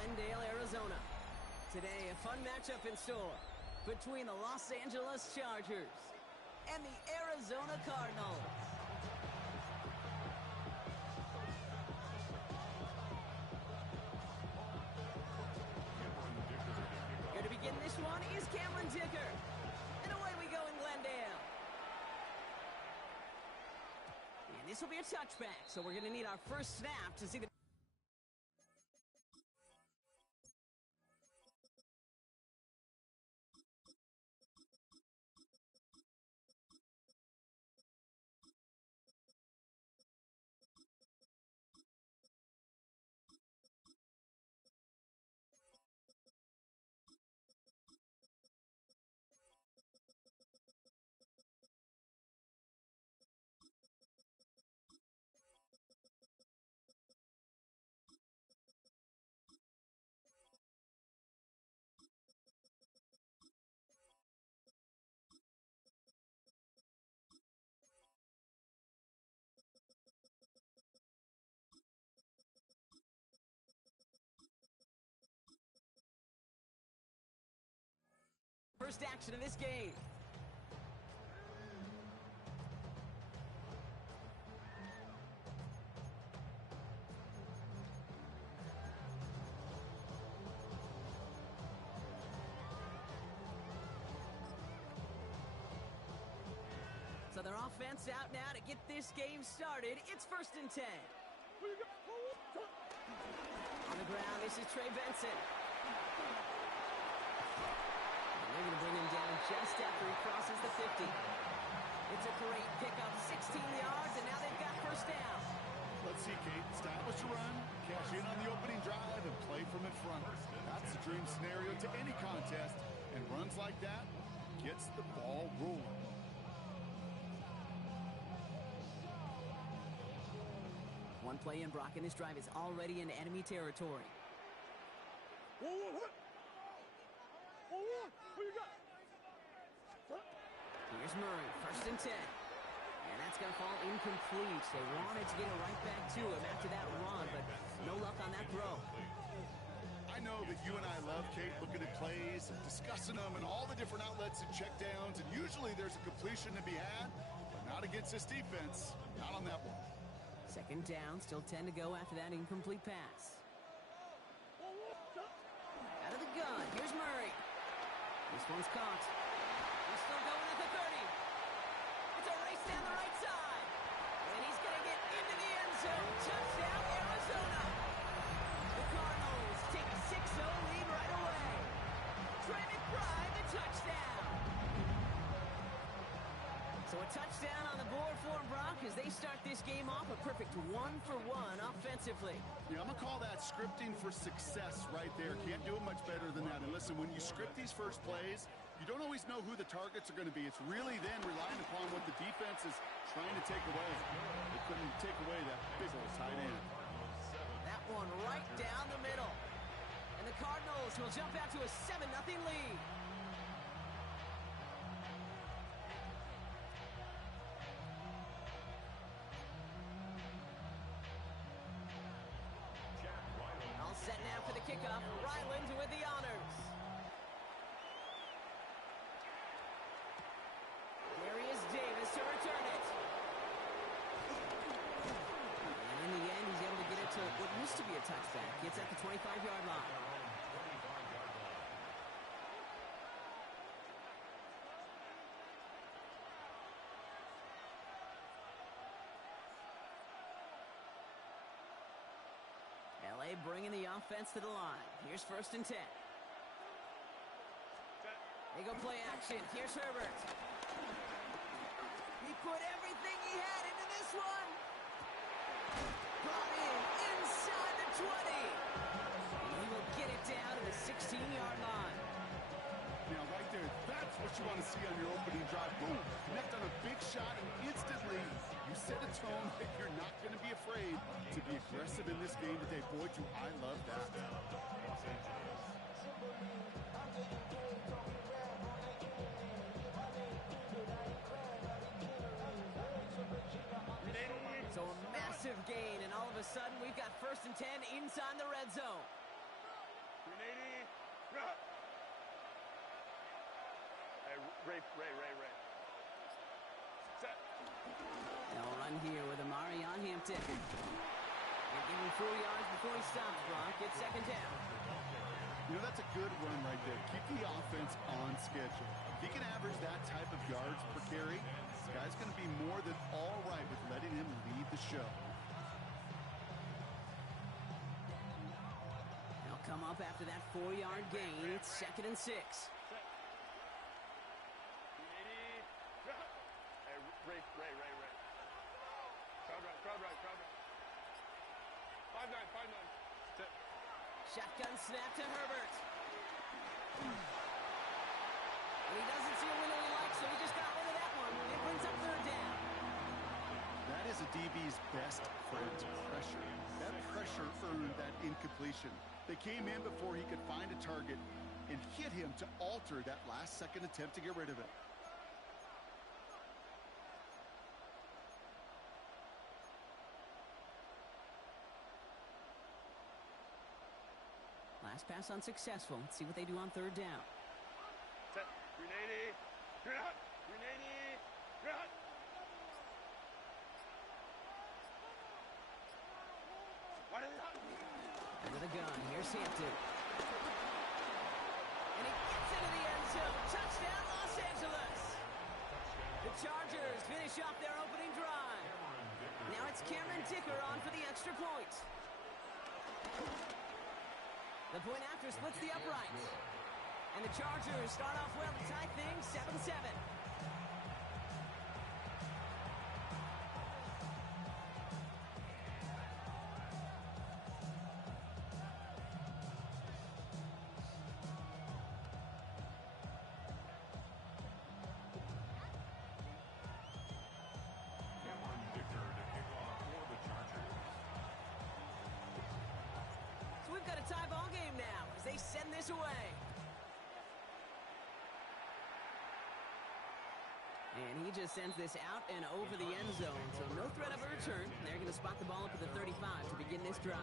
Glendale, Arizona. Today, a fun matchup in store between the Los Angeles Chargers and the Arizona Cardinals. Here to begin this one is Cameron Dicker. And away we go in Glendale. And this will be a touchback, so we're going to need our first snap to see the... First action of this game. So their offense out now to get this game started. It's 1st and 10. On the ground, this is Trey Benson. They're going to bring him down just after he crosses the 50. It's a great pickup, 16 yards, and now they've got first down. Let's see, Kate. Establish a run, cash in on the opening drive, and play from in front. That's the dream scenario to any contest, and runs like that gets the ball rolling. One play in, Brock, and this drive is already into enemy territory. Here's Murray, 1st and 10. And that's going to fall incomplete. They wanted to get it right back to him after that run, but no luck on that throw. I know that you and I love, Kate, looking at plays, discussing them, and all the different outlets and checkdowns, and usually there's a completion to be had, but not against this defense. Not on that one. 2nd down, still 10 to go after that incomplete pass. Out of the gun, here's Murray. This one's caught. He's still going at the 30. It's a race down the right side. And he's going to get into the end zone. Touchdown, Arizona. The Cardinals take a 6-0 lead right away. Trey McBride, the touchdown. So a touchdown on the board for Brock as they start this game off a perfect 1-for-1 offensively. Yeah, I'm going to call that scripting for success right there. Can't do it much better than that. And listen, when you script these first plays, you don't always know who the targets are going to be. It's really then relying upon what the defense is trying to take away. They couldn't take away that big old tight end. That one right down the middle. And the Cardinals will jump out to a 7-0 lead. All set now for the kickoff. Ryland with the honors. Darius Davis to return it. And in the end, he's able to get it to what used to be a touchback. Gets at the 25-yard line. LA bringing the offense to the line. Here's 1st and 10. They go play action. Here's Herbert. He put everything he had into this one. Brought in inside the 20. And he will get it down to the 16-yard line. Now, right there, that's what you want to see on your opening drive. Boom, connect on a big shot, and instantly you set a tone that you're not going to be afraid to be aggressive in this game today. Boy, do I love that. So a massive gain, and all of a sudden we've got 1st and 10 inside the red zone. Ray. Set. They'll run here with Amari on Hampton. They give him 4 yards before he stops, Brock. It's second down. You know, that's a good run right there. Keep the offense on schedule. If he can average that type of yards per carry, this guy's going to be more than all right with letting him lead the show. They'll come up after that 4-yard gain. It's second and 6. Ray. Crowd right. 5-9. Set. Shotgun snap to Herbert. And he doesn't see a window he likes, so he just got rid of that one. It brings up third down. That is a DB's best friend, pressure. That pressure earned that incompletion. They came in before he could find a target and hit him to alter that last-second attempt to get rid of it. Last pass unsuccessful. Let's see what they do on third down. Set. 380. You're out. 380. You're out. What is up? Under the gun. Here's Hampton. And he gets into the end zone. Touchdown, Los Angeles. The Chargers finish off their opening drive. Now it's Cameron Dicker on for the extra point. The point after splits the uprights. And the Chargers start off well to tie things 7-7. We've got a tie ball game now as they send this away. And he just sends this out and over the end zone, so no threat of a return. They're going to spot the ball up at the 35 to begin this drive.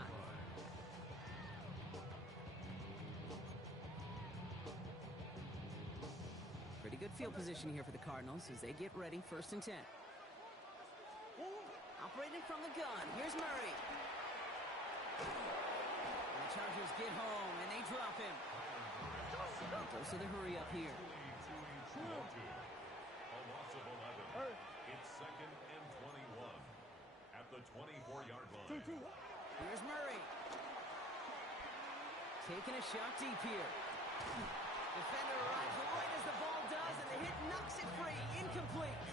Pretty good field position here for the Cardinals as they get ready, 1st and 10. Operating from the gun, here's Murray. Chargers get home, and they drop him. Goes to the hurry up here. A loss of 11. It's 2nd and 21 at the 24-yard line. Here's Murray. Taking a shot deep here. Defender arrives right as the ball does, and the hit knocks it free. Incomplete.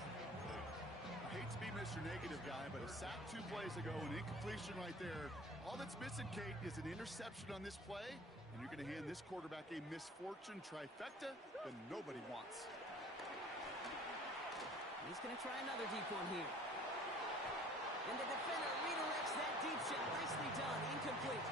I hate to be Mr. Negative guy, but a sack 2 plays ago, an incompletion right there. All that's missing, Kate, is an interception on this play, and you're going to hand this quarterback a misfortune trifecta that nobody wants. He's going to try another deep one here. And the defender redirects that deep shot. Nicely done. Incomplete.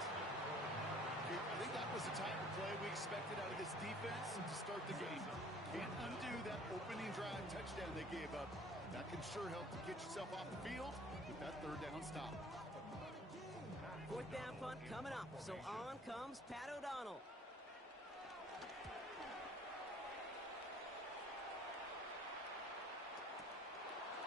I think that was the type of play we expected out of this defense to start the game. Can't undo that opening drive touchdown they gave up. That can sure help to get yourself off the field with that third down stop. 4th down punt coming up. So on comes Pat O'Donnell.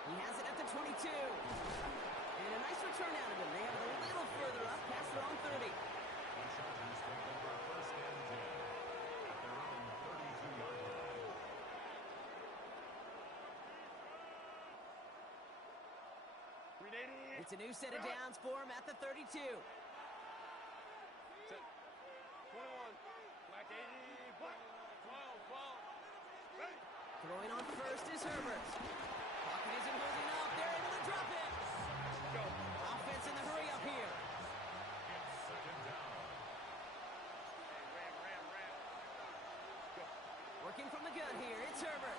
He has it at the 22. And a nice return out of him. They have it a little further up past their own 30. The Chargers take over 1st and 10 at their own 32-yard line. It's a new set of downs for him at the 32. Set. 21. Black 80. Black. 12. Ready. Throwing on first is Herbert. Pocket isn't holding up. They're able to drop it. Go. Offense in the hurry up here. It's 2nd down. Ram. Go. Working from the gun here. It's Herbert.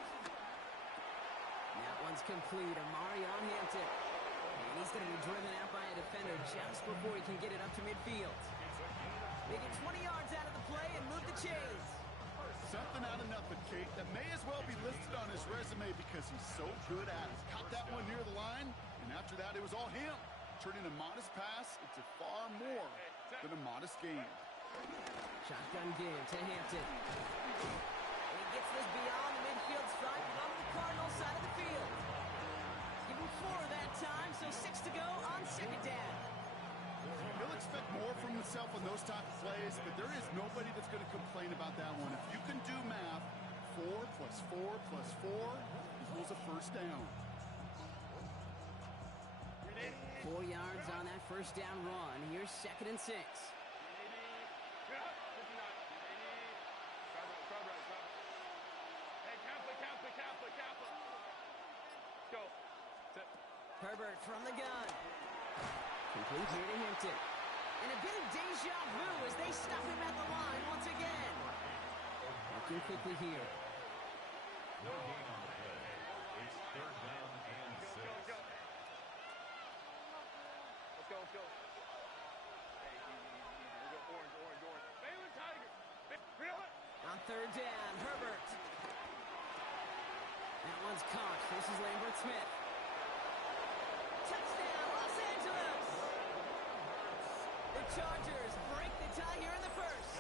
That one's complete. Amari on Hampton. And he's going to be driven out by a defender just before he can get it up to midfield. They get 20 yards out of the play and move the chains. Something out of nothing, Kate, that may as well be listed on his resume because he's so good at it. Caught that one near the line, and after that, it was all him. Turning a modest pass into far more than a modest gain. Shotgun give to Hampton. And he gets this beyond the midfield stripe and onto the Cardinals side of the field. Give him 4 that time, so 6 to go on second down. He'll expect more from himself on those type of plays, but there is nobody that's going to complain about that one. If you can do math, 4 plus 4 plus 4 equals a first down. 4 yards on that first down run. Here's 2nd and 6. Herbert from the gun. Complete here to Hinton. And a bit of deja vu as they stop him at the line once again. Looking quickly here. No gain on the play. It's 3rd down and 6. Let's go, let's go. Hey, easy. We'll go orange. Baylor Tiger. Feel it. On 3rd down, Herbert. That one's caught. This is Lambert Smith. Touchdown, Los Angeles! The Chargers break the tie here in the first.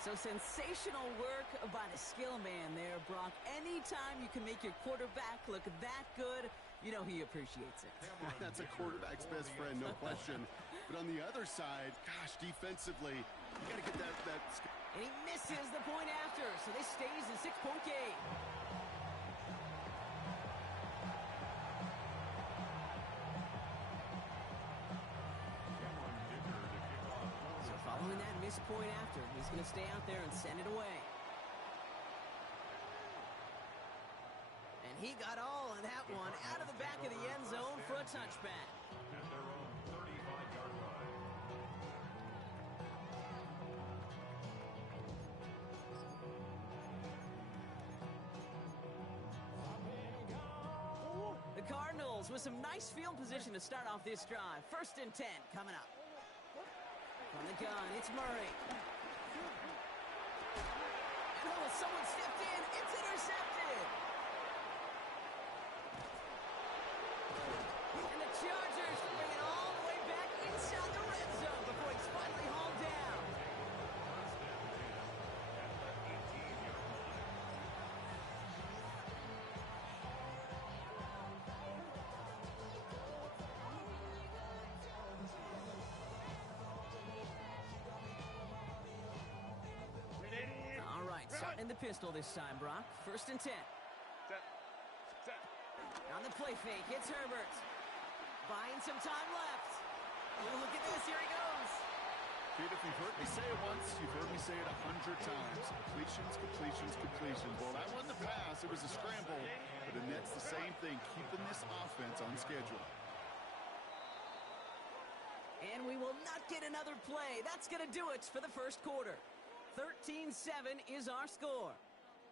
So sensational work by the skill man there, Brock. Anytime you can make your quarterback look that good, you know he appreciates it. That's a quarterback's best friend, no question. But on the other side, gosh, defensively, you got to get that. And he misses the point after, so this stays a 6-point game. So following that missed point after, he's going to stay out there and send it away. And he got all of that one out of the back of the end zone for a touchback. At their own 35-yard line. The Cardinals with some nice field position to start off this drive. 1st and 10 coming up. From the gun, it's Murray. And oh, someone stepped in. It's intercepted. And the Chargers bring it all the way back inside the red zone before he's finally hauled down. All right, starting the pistol this time, Brock. 1st and 10. Set. On the play fake, it's Herbert. Buying some time left. Oh, look at this, here he goes. Kid, if you've heard me say it once, you've heard me say it 100 times. Completions. Well, that wasn't a pass, it was a scramble. But the Nets, the same thing, keeping this offense on schedule. And we will not get another play. That's going to do it for the first quarter. 13-7 is our score.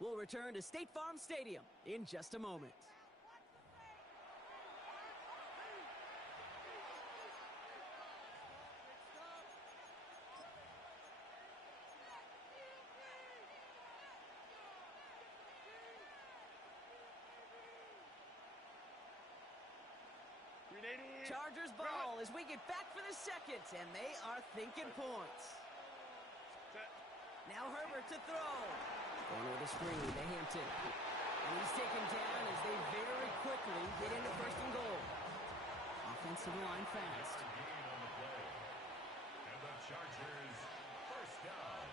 We'll return to State Farm Stadium in just a moment. Chargers ball as we get back for the second, and they are thinking points. Now Herbert to throw. Going with a screen to Hampton. And he's taken down as they very quickly get into 1st and goal. Offensive line fast. On the play. And the Chargers, 1st down.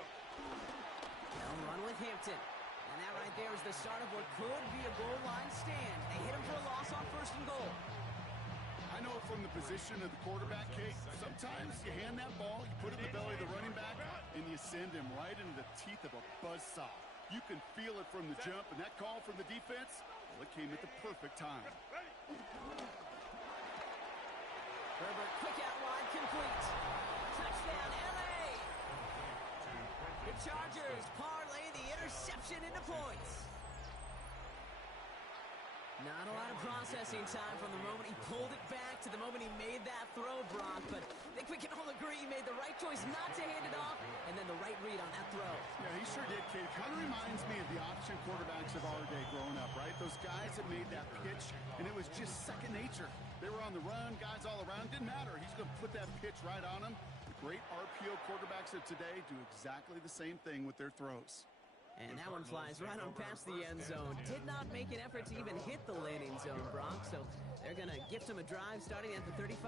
They'll run with Hampton. And that right there is the start of what could be a goal line stand. They hit him for a loss on 1st and goal. I know from the position of the quarterback, Kate, sometimes you hand that ball, you put it in the belly of the running back, and you send him right into the teeth of a buzzsaw. You can feel it from the jump, and that call from the defense, well, it came at the perfect time. Herbert, quick out wide, complete. Touchdown, L.A. The Chargers parlay the interception into points. Not a lot of processing time from the moment he pulled it back to the moment he made that throw, Brock. But I think we can all agree he made the right choice not to hand it off, and then the right read on that throw. Yeah, he sure did, Kate. Kind of reminds me of the option quarterbacks of our day growing up, right? Those guys that made that pitch, and it was just second nature. They were on the run, guys all around. Didn't matter. He's going to put that pitch right on them. The great RPO quarterbacks of today do exactly the same thing with their throws. And that one flies right on past the end zone. Did not make an effort to even hit the landing zone, Brock. So they're going to gift him a drive starting at the 35.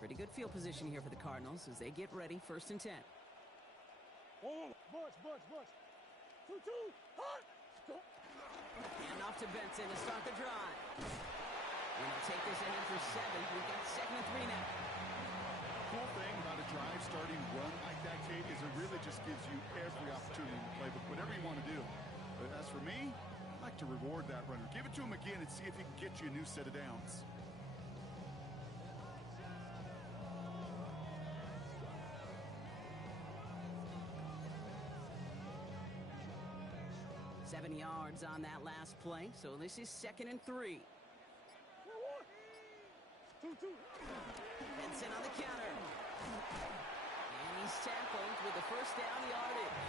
Pretty good field position here for the Cardinals as they get ready, 1st and 10. Hand off to Benson to start the drive. And they'll take this ahead for 7. We've got 2nd and 3 now. Cool thing about a drive starting run like that, Kate, is it really just gives you every opportunity to play with whatever you want to do. But as for me, I like to reward that runner. Give it to him again and see if he can get you a new set of downs. Seven yards on that last play, so this is 2nd and 3. Benson on the counter. And he's tackled with the 1st down yardage.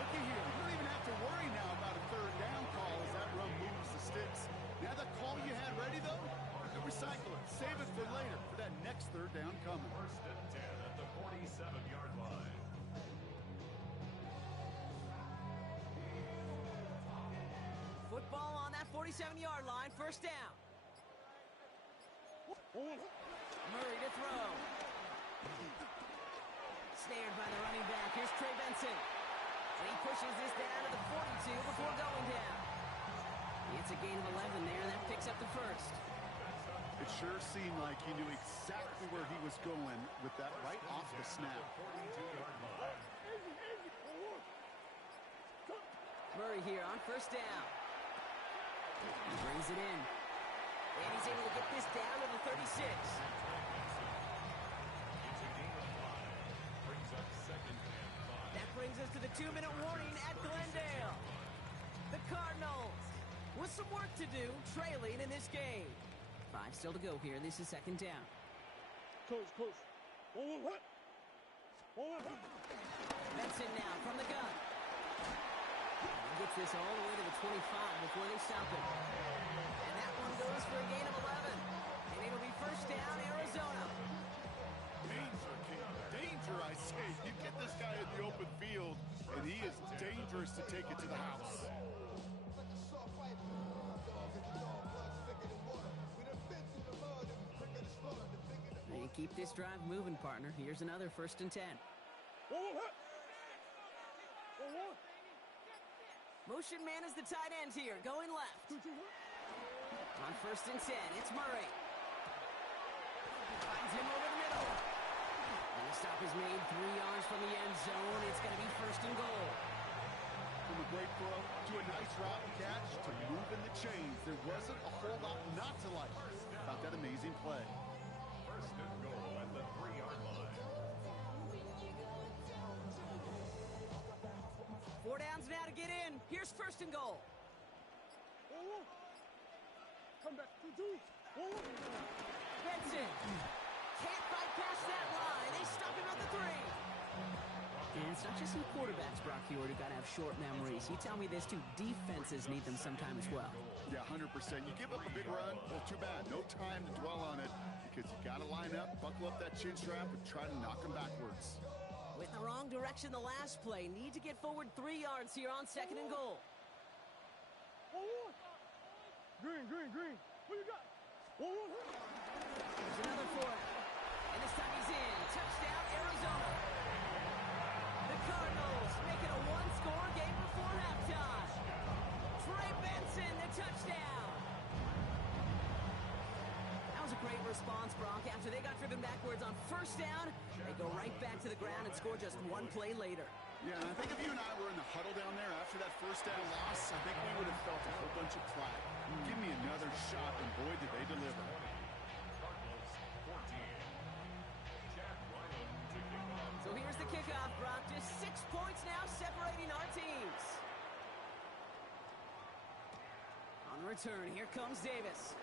Looky here. You don't even have to worry now about a 3rd down call as that run moves the sticks. Now that call you had ready, though, you recycle it. Save it for later for that next 3rd down coming. 1st and 10 at the 47-yard line. Football on that 47-yard line, 1st down. Murray to throw. Snared by the running back. Here's Trey Benson. And he pushes this down to the 42 before going down. It's a gain of 11 there, and that picks up the 1st. It sure seemed like he knew exactly where he was going with that right off the snap. 42-yard line. Murray here on 1st down. He brings it in. And he's able to get this down to the 36. It's a gain of 5. Brings up 2nd and 5. That brings us to the 2-minute warning at Glendale. The Cardinals with some work to do, trailing in this game. 5 still to go here. This is 2nd down. Close. Benson now from the gun. He gets this all the way to the 25 before they stop him. And that one goes for a gain of 11. And it'll be 1st down, Arizona. Danger, King. Danger, I say. You get this guy in the open field, and he is dangerous to take it to the house. And keep this drive moving, partner. Here's another 1st and 10. Motion man is the tight end here, going left. On 1st and 10, it's Murray. Finds him over the middle. And the stop is made 3 yards from the end zone. It's going to be 1st and goal. From a great throw to a nice route and catch to moving the chains. There wasn't a whole lot not to like about that amazing play. 1st and goal at the 3-yard line. 4 downs now to get in. Here's 1st and goal. Come back. Benson can't bypass that line. They stop him at the 3. And it's not just some quarterbacks, Brock Huard, who got to have short memories. You tell me this too. Defenses need them sometime as well. Yeah, 100%. You give up a big run, well, too bad. No time to dwell on it because you got to line up, buckle up that chin strap, and try to knock them backwards. With the wrong direction the last play. Need to get forward 3 yards here on 2nd and goal. Green. What you got? There's another 4. And this time he's in. Touchdown, Arizona. The Cardinals make it a 1-score game before halftime. Trey Benson, the touchdown. That was a great response, Brock. After they got driven backwards on 1st down, they go right back to the ground and score just 1 play later. Yeah, and I think if you and I were in the huddle down there after that 1st down loss, I think we would have felt a whole bunch of pride. Give me another shot, and boy, did they deliver. Cardinals 14. Jack Ryan to kick off. So here's the kickoff, Brock. Just 6 points now separating our teams. On the return, here comes Davis.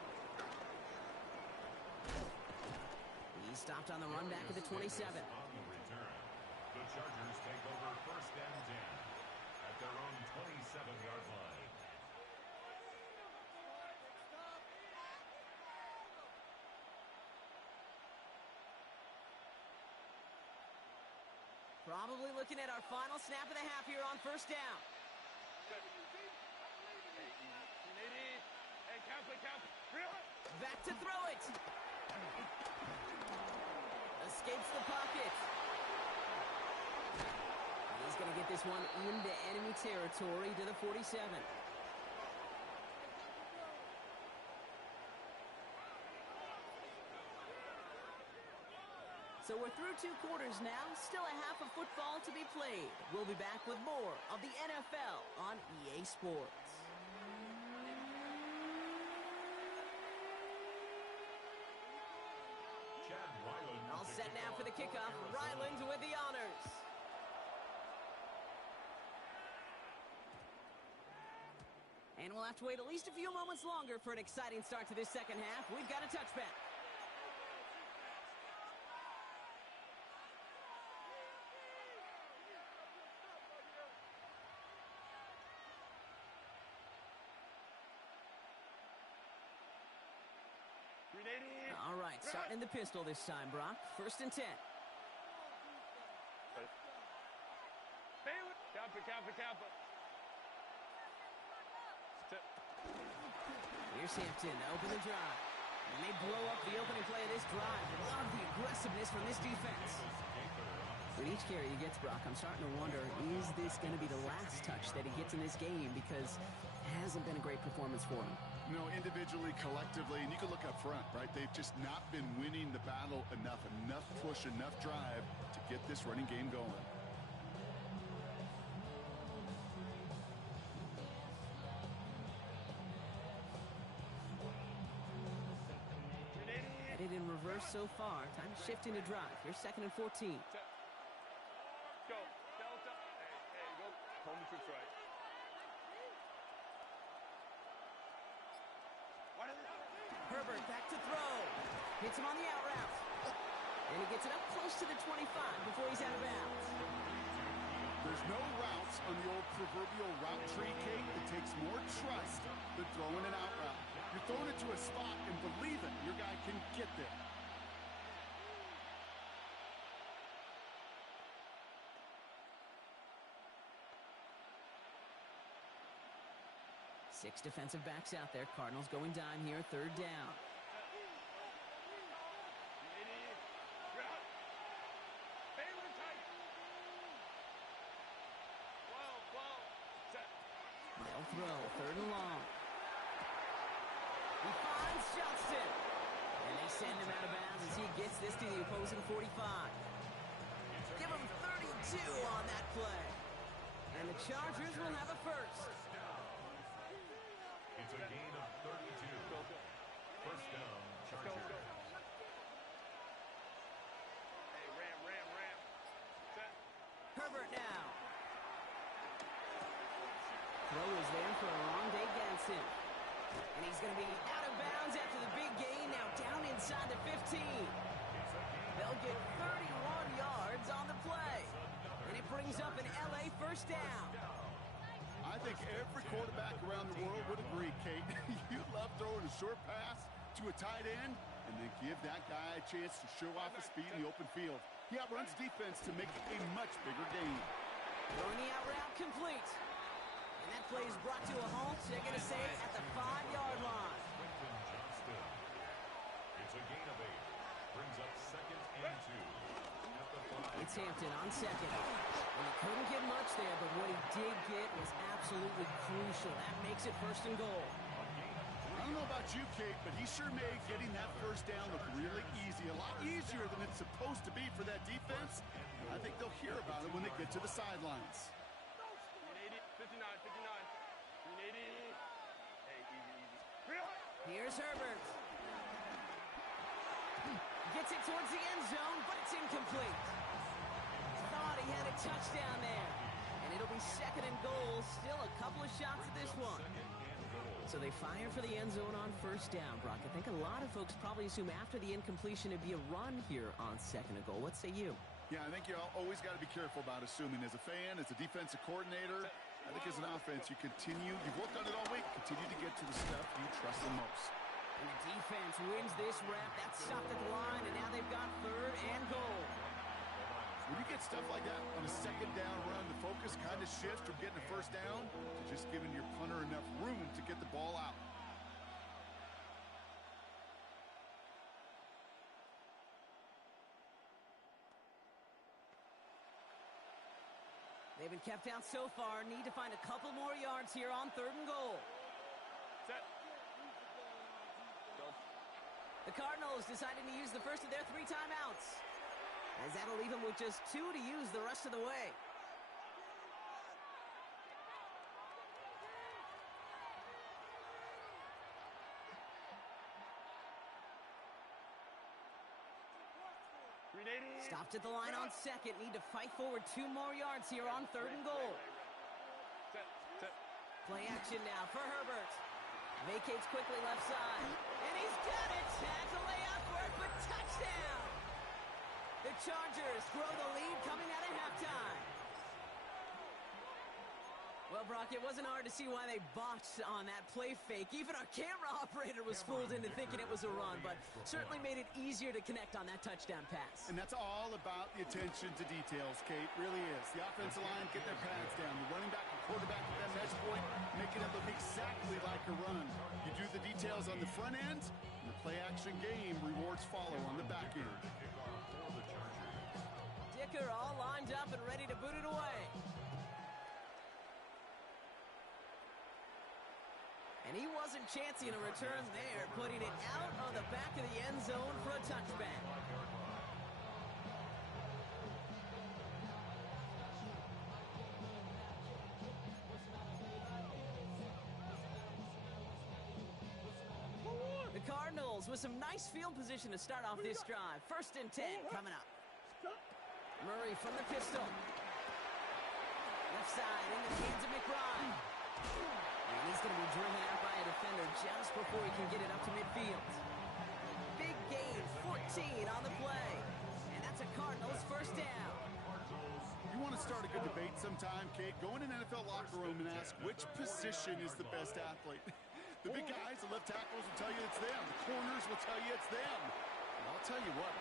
He stopped on the run back at the 27. On the return, the Chargers take over first and 10 at their own 27-yard line. Probably looking at our final snap of the half here on first down. Back to throw it. Escapes the pocket. He's going to get this one into enemy territory to the 47. So we're through 2 quarters now. Still a half of football to be played. We'll be back with more of the NFL on EA Sports. All set now for the kickoff. Ryland with the honors. And we'll have to wait at least a few moments longer for an exciting start to this second half. We've got a touchback. All right, starting in the pistol this time, Brock. First and 10. Here's Hampton to open the drive. And they blow up the opening play of this drive. I love the aggressiveness from this defense. With each carry he gets, Brock, I'm starting to wonder, is this going to be the last touch that he gets in this game? Because it hasn't been a great performance for him. You know, individually, collectively, and you can look up front, right? They've just not been winning the battle enough push, enough drive to get this running game going. Headed in reverse so far. Time to shift into drive. Here's second and 14. Go. Delta. Hey, go. Home tricks right. Herbert back to throw. Hits him on the out route. And he gets it up close to the 25 before he's out of bounds. There's no routes on the old proverbial route tree, Kate. It takes more trust than throwing an out route. You're throwing it to a spot and believe it, your guy can get there. Six defensive backs out there. Cardinals going dime here, third down. They'll throw, third and long. He finds Johnston. And they send him out of bounds as he gets this to the opposing 45. Give him 32 on that play. And the Chargers will have a first. It's a gain of 32. First down, Chargers. Hey, ram. Set. Herbert now. Throw is there for a long day Ganson. And he's going to be out of bounds after the big gain. Now down inside the 15. They'll get 31 yards on the play. And it brings up an LA first down. I think every quarterback around the world would agree, Kate. You love throwing a short pass to a tight end and then give that guy a chance to show off his speed in the open field. He outruns defense to make a much bigger gain. Throwing the out route complete. And that play is brought to a halt. They're going to say at the 5-yard line. It's a gain of 8. Brings up second and 2. At the 5. It's Hampton on second. And he couldn't get much there, but what he did get was absolutely crucial. That makes it first and goal. I don't know about you, Kate, but he sure made getting that first down look really easy. A lot easier than it's supposed to be for that defense. I think they'll hear about it when they get to the sidelines. 59. 380. Hey, easy. Here's Herbert. Gets it towards the end zone, but it's incomplete. Thought he had a touchdown there. And it'll be second and goal. Still a couple of shots at this one. Second and goal. So they fire for the end zone on first down, Brock. I think a lot of folks probably assume after the incompletion it'd be a run here on second and goal. What say you? Yeah, I think you always got to be careful about assuming. As a fan, as a defensive coordinator, I think as an offense, you've worked on it all week, continue to get to the stuff you trust the most. And the defense wins this rep. That's stopped at the line, and now they've got third and goal. When you get stuff like that on a second down run, the focus kind of shifts from getting a first down to just giving your punter enough room to get the ball out. They've been kept out so far. Need to find a couple more yards here on third and goal. Set. Go. The Cardinals deciding to use the first of their 3 timeouts, as that'll leave them with just 2 to use the rest of the way. Stopped at the line on second. Need to fight forward 2 more yards here on third and goal. Set. Set. Play action now for Herbert. Vacates quickly left side. And he's got it. Tags a layout for it, but touchdown. The Chargers grow the lead coming out of halftime. Well, Brock, it wasn't hard to see why they botched on that play fake. Even our camera operator was fooled into thinking it was a run, but certainly made it easier to connect on that touchdown pass. And that's all about the attention to details, Kate. Really is. The offensive line getting their pads down. The running back and quarterback at that mesh point, making it look exactly like a run. You do the details on the front end, and the play-action game rewards follow on the back end. Dicker all lined up and ready to boot it away. And he wasn't chancing a return there, putting it out of the back of the end zone for a touchback. The Cardinals with some nice field position to start off this drive. 1st and 10 coming up. Murray from the pistol. Left side in the hands of McBride. And he's going to be driven out by a defender just before he can get it up to midfield. Big gain, 14 on the play. And that's a Cardinals first down. You want to start a good debate sometime, Kate? Go in an NFL locker room and ask which position is the best athlete. The big guys, the left tackles will tell you it's them. The corners will tell you it's them. And I'll tell you what,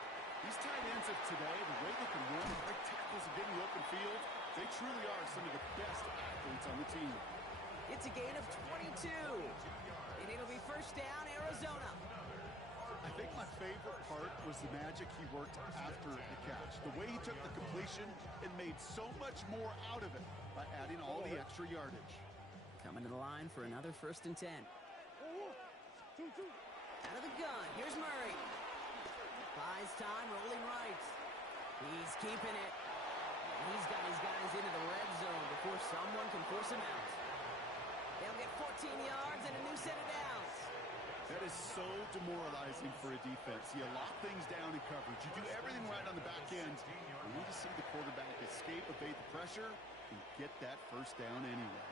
these tight ends of today, the way they can run, the right tackles and get in the open field, they truly are some of the best athletes on the team. It's a gain of 22. And it'll be first down, Arizona. I think my favorite part was the magic he worked after the catch. The way he took the completion and made so much more out of it by adding all the extra yardage. Coming to the line for another 1st and 10. Out of the gun, here's Murray. Buys time, rolling right. He's keeping it. And he's got his guys into the red zone before someone can force him out. They'll get 14 yards and a new set of downs. That is so demoralizing for a defense. You lock things down in coverage. You do everything right on the back end. You need to see the quarterback escape, evade the pressure, and get that first down anyway.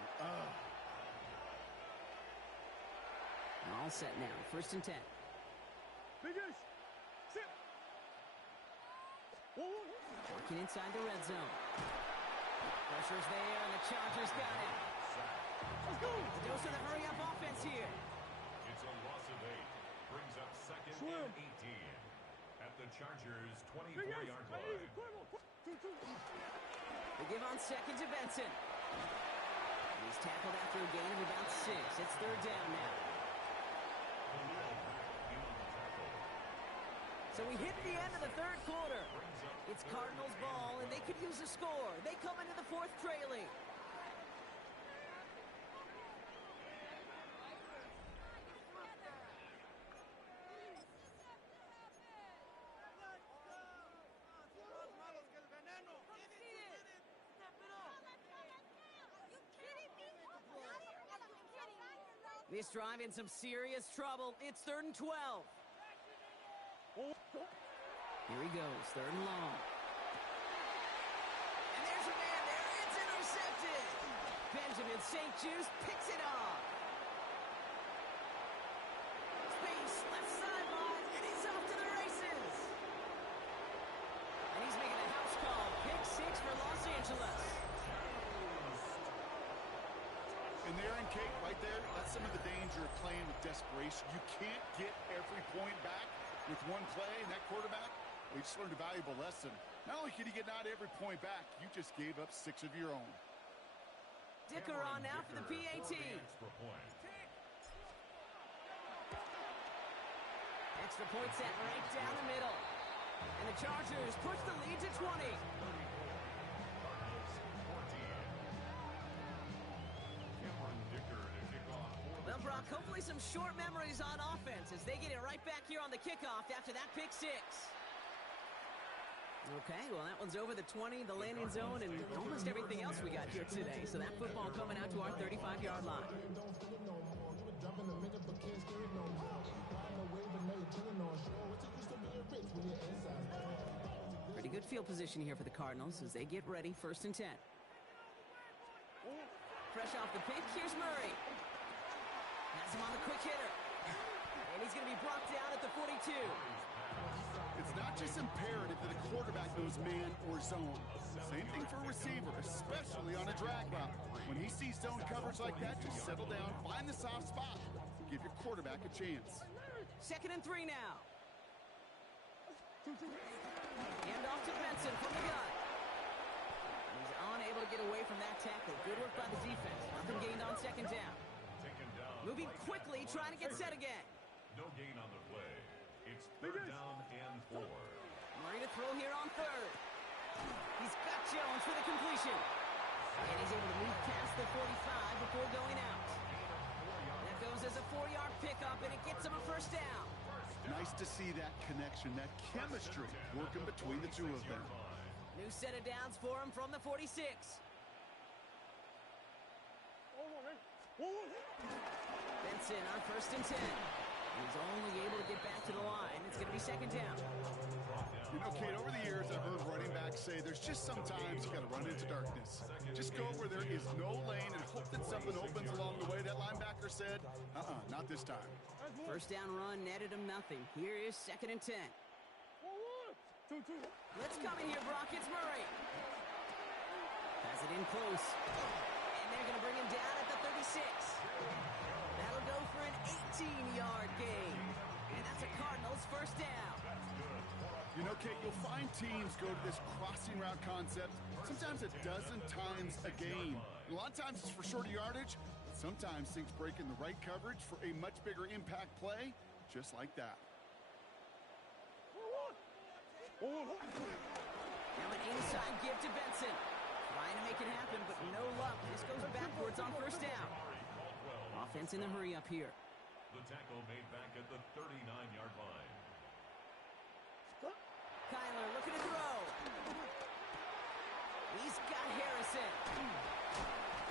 All set now. 1st and 10. Working inside the red zone. Pressure's there, and the Chargers got it. Let's go. A dose of the hurry-up offense here. It's a loss of 8. Brings up 2nd and 18. At the Chargers' 24-yard line. They give on second to Benson. And he's tackled after a gain of about 6. It's 3rd down now. So we hit the end of the 3rd quarter. It's Cardinals ball, and they could use a score. They come into the 4th trailing. This drive in some serious trouble. It's 3rd and 12. Here he goes, 3rd and long. And there's a man there. It's intercepted. Benjamin St. Juice picks it off. And there in Kate, right there, that's some of the danger of playing with desperation. You can't get every point back with one play, and that quarterback, we just learned a valuable lesson. Not only can you get not every point back, you just gave up 6 of your own. Dicker on now for the PAT. Extra point set right down the middle. And the Chargers push the lead to 20. Well, Brock, hopefully some short memories on offense as they get it right back here on the kickoff after that pick 6. Okay, well, that one's over the 20, the landing zone, and almost everything else we got here today. So that football coming out to our 35-yard line. Pretty good field position here for the Cardinals as they get ready, 1st and 10. Fresh off the pick, here's Murray. Has him on the quick hitter. And he's going to be brought down at the 42. It's not just imperative that a quarterback knows man or zone. Same thing for a receiver, especially on a drag route. When he sees zone coverage like that, just settle down, find the soft spot, give your quarterback a chance. 2nd and 3 now. Hand off to Benson from the gun. He's unable to get away from that tackle. Good work by the defense. Nothing gained on 2nd down. Moving quickly, trying to get set again. No gain on the play. It's 3rd down and 4. Murray to throw here on 3rd. He's got Jones for the completion. And he's able to move past the 45 before going out. That goes as a 4-yard pickup, and it gets him a 1st down. Nice to see that connection, that chemistry working between the two of them. New set of downs for him from the 46. Benson on 1st and 10. He's only able to get back to the line. It's going to be 2nd down. You know, Kate, over the years, I've heard running backs say there's just sometimes you got to run into darkness. Just go where there is no lane and hope that something opens along the way. That linebacker said, not this time. 1st down run netted him nothing. Here is 2nd and 10. Let's come in here, Brock. It's Murray. Has it in close. And they're going to bring him down at the 36. That'll go for an 18-yard gain. And that's a Cardinals 1st down. You know, Kate, you'll find teams go to this crossing route concept sometimes a dozen times a game. A lot of times it's for shorter yardage, but sometimes things break in the right coverage for a much bigger impact play, just like that. Now an inside give to Benson. Trying to make it happen, but no luck. This goes backwards on 1st down. Offense in the hurry up here. The tackle made back at the 39-yard line. Kyler looking to throw. He's got Harrison.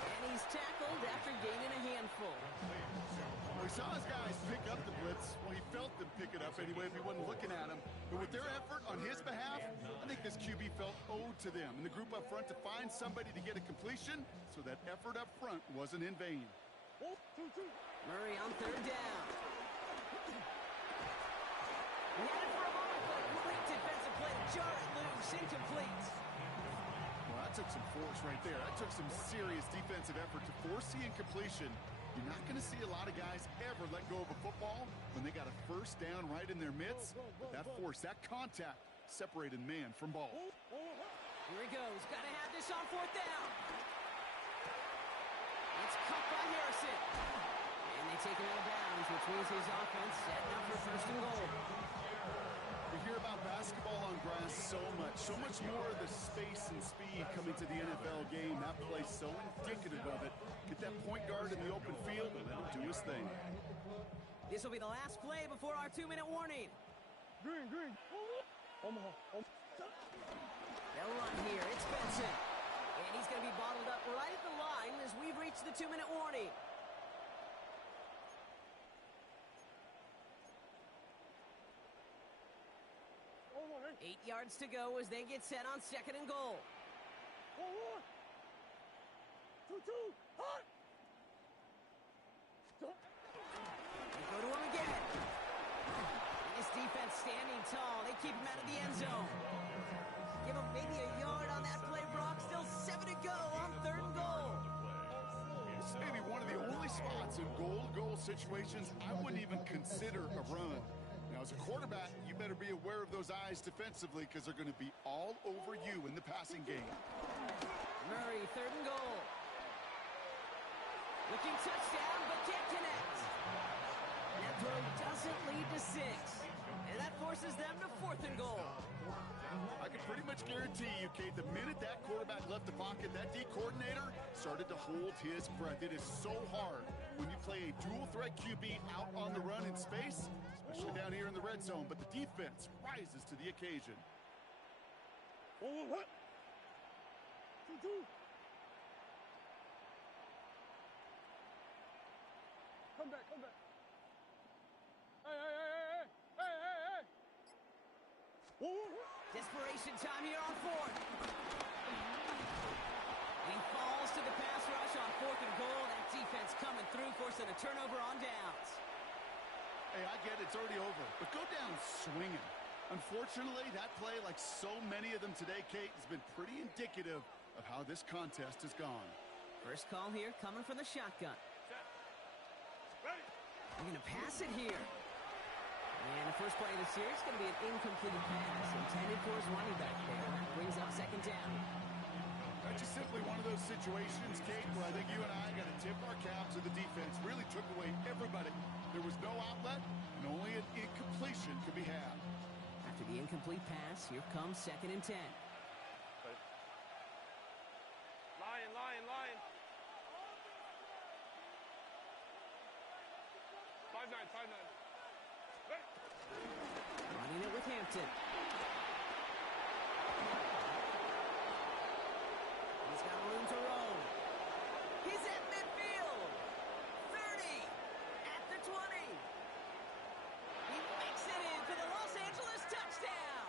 And he's tackled after gaining a handful. Well, he saw his guys pick up the blitz. Well, he felt them pick it up anyway if he wasn't looking at him. But with their effort on his behalf, I think this QB felt owed to them and the group up front to find somebody to get a completion, so that effort up front wasn't in vain. Murray on 3rd down. He had it for a moment, but a great defensive play to jar it loose, incomplete. Well, that took some force right there. That took some serious defensive effort to force the incompletion. You're not going to see a lot of guys ever let go of a football when they got a 1st down right in their midst. But that force, that contact, separated man from ball. Here he goes. Got to have this on 4th down. It's cut by Harrison. And they take him out of bounds, which means his offense setting up for 1st and goal. We hear about basketball on grass so much more of the space and speed coming to the NFL game. That play's so indicative of it. Get that point guard in the open field and let him do his thing. This will be the last play before our 2-minute warning. Green. They'll run here. It's Benson. And he's going to be bottled up right at the line as we've reached the 2-minute warning. Hey. 8 yards to go as they get set on 2nd and goal. Hot. They go to him again. And this defense standing tall. They keep him out of the end zone. Give him maybe a yard on that play, Brock. Still 7 to go on 3rd and goal. This may be one of the those situations, I wouldn't even consider a run. Now, as a quarterback, you better be aware of those eyes defensively because they're going to be all over you in the passing game. Murray, 3rd and goal. Looking touchdown, but can't connect. That throw doesn't lead to 6. And that forces them to 4th and goal. I can pretty much guarantee you, Kate, the minute that quarterback left the pocket, that D coordinator started to hold his breath. It is so hard when you play a dual-threat QB out on the run in space, especially down here in the red zone, but the defense rises to the occasion. What? 2-2. Come back. Hey. Desperation time here on 4th. He falls to the pass rush on 4th and goal. That defense coming through, forcing a turnover on downs. Hey, I get it's already over, but go down swinging. Unfortunately, that play, like so many of them today, Kate, has been pretty indicative of how this contest has gone. First call here coming from the shotgun. Set. Ready. They're going to pass it here. And the first play of the series is going to be an incomplete pass intended towards running back there. That brings up 2nd down. That's just simply one of those situations, Kate, where I think you and I got to tip our cap to the defense. Really took away everybody. There was no outlet, and only an incompletion could be had. After the incomplete pass, here comes 2nd and 10. Lion. 5-9. Ready. Running it with Hampton. He's got room to roll. He's at midfield. 30. At the 20. He makes it in for the Los Angeles touchdown.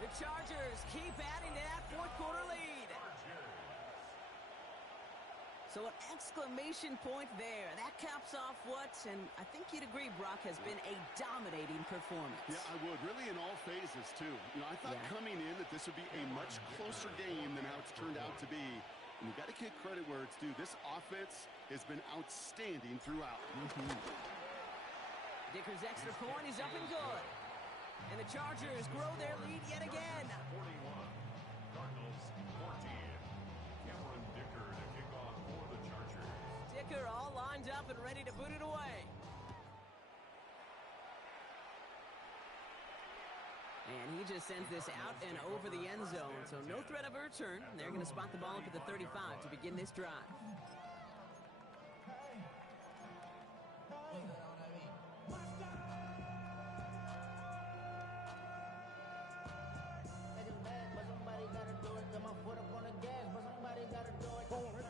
The Chargers keep adding to that 4th quarter lead. So an exclamation point there. That caps off what, and I think you'd agree, Brock, has been a dominating performance. Yeah, I would. Really in all phases, too. You know, I thought coming in that this would be a much closer game than how it's turned out to be. And you got to give credit where it's due. This offense has been outstanding throughout. Dicker's extra point is up and good. And the Chargers grow their lead yet again. 41. Cardinals 14. Cameron Dicker to kick off for the Chargers. Dicker all lined up and ready to boot it away. And he just sends this out and over the end zone. So no threat of a return. They're going to spot the ball up at the 35 to begin this drive.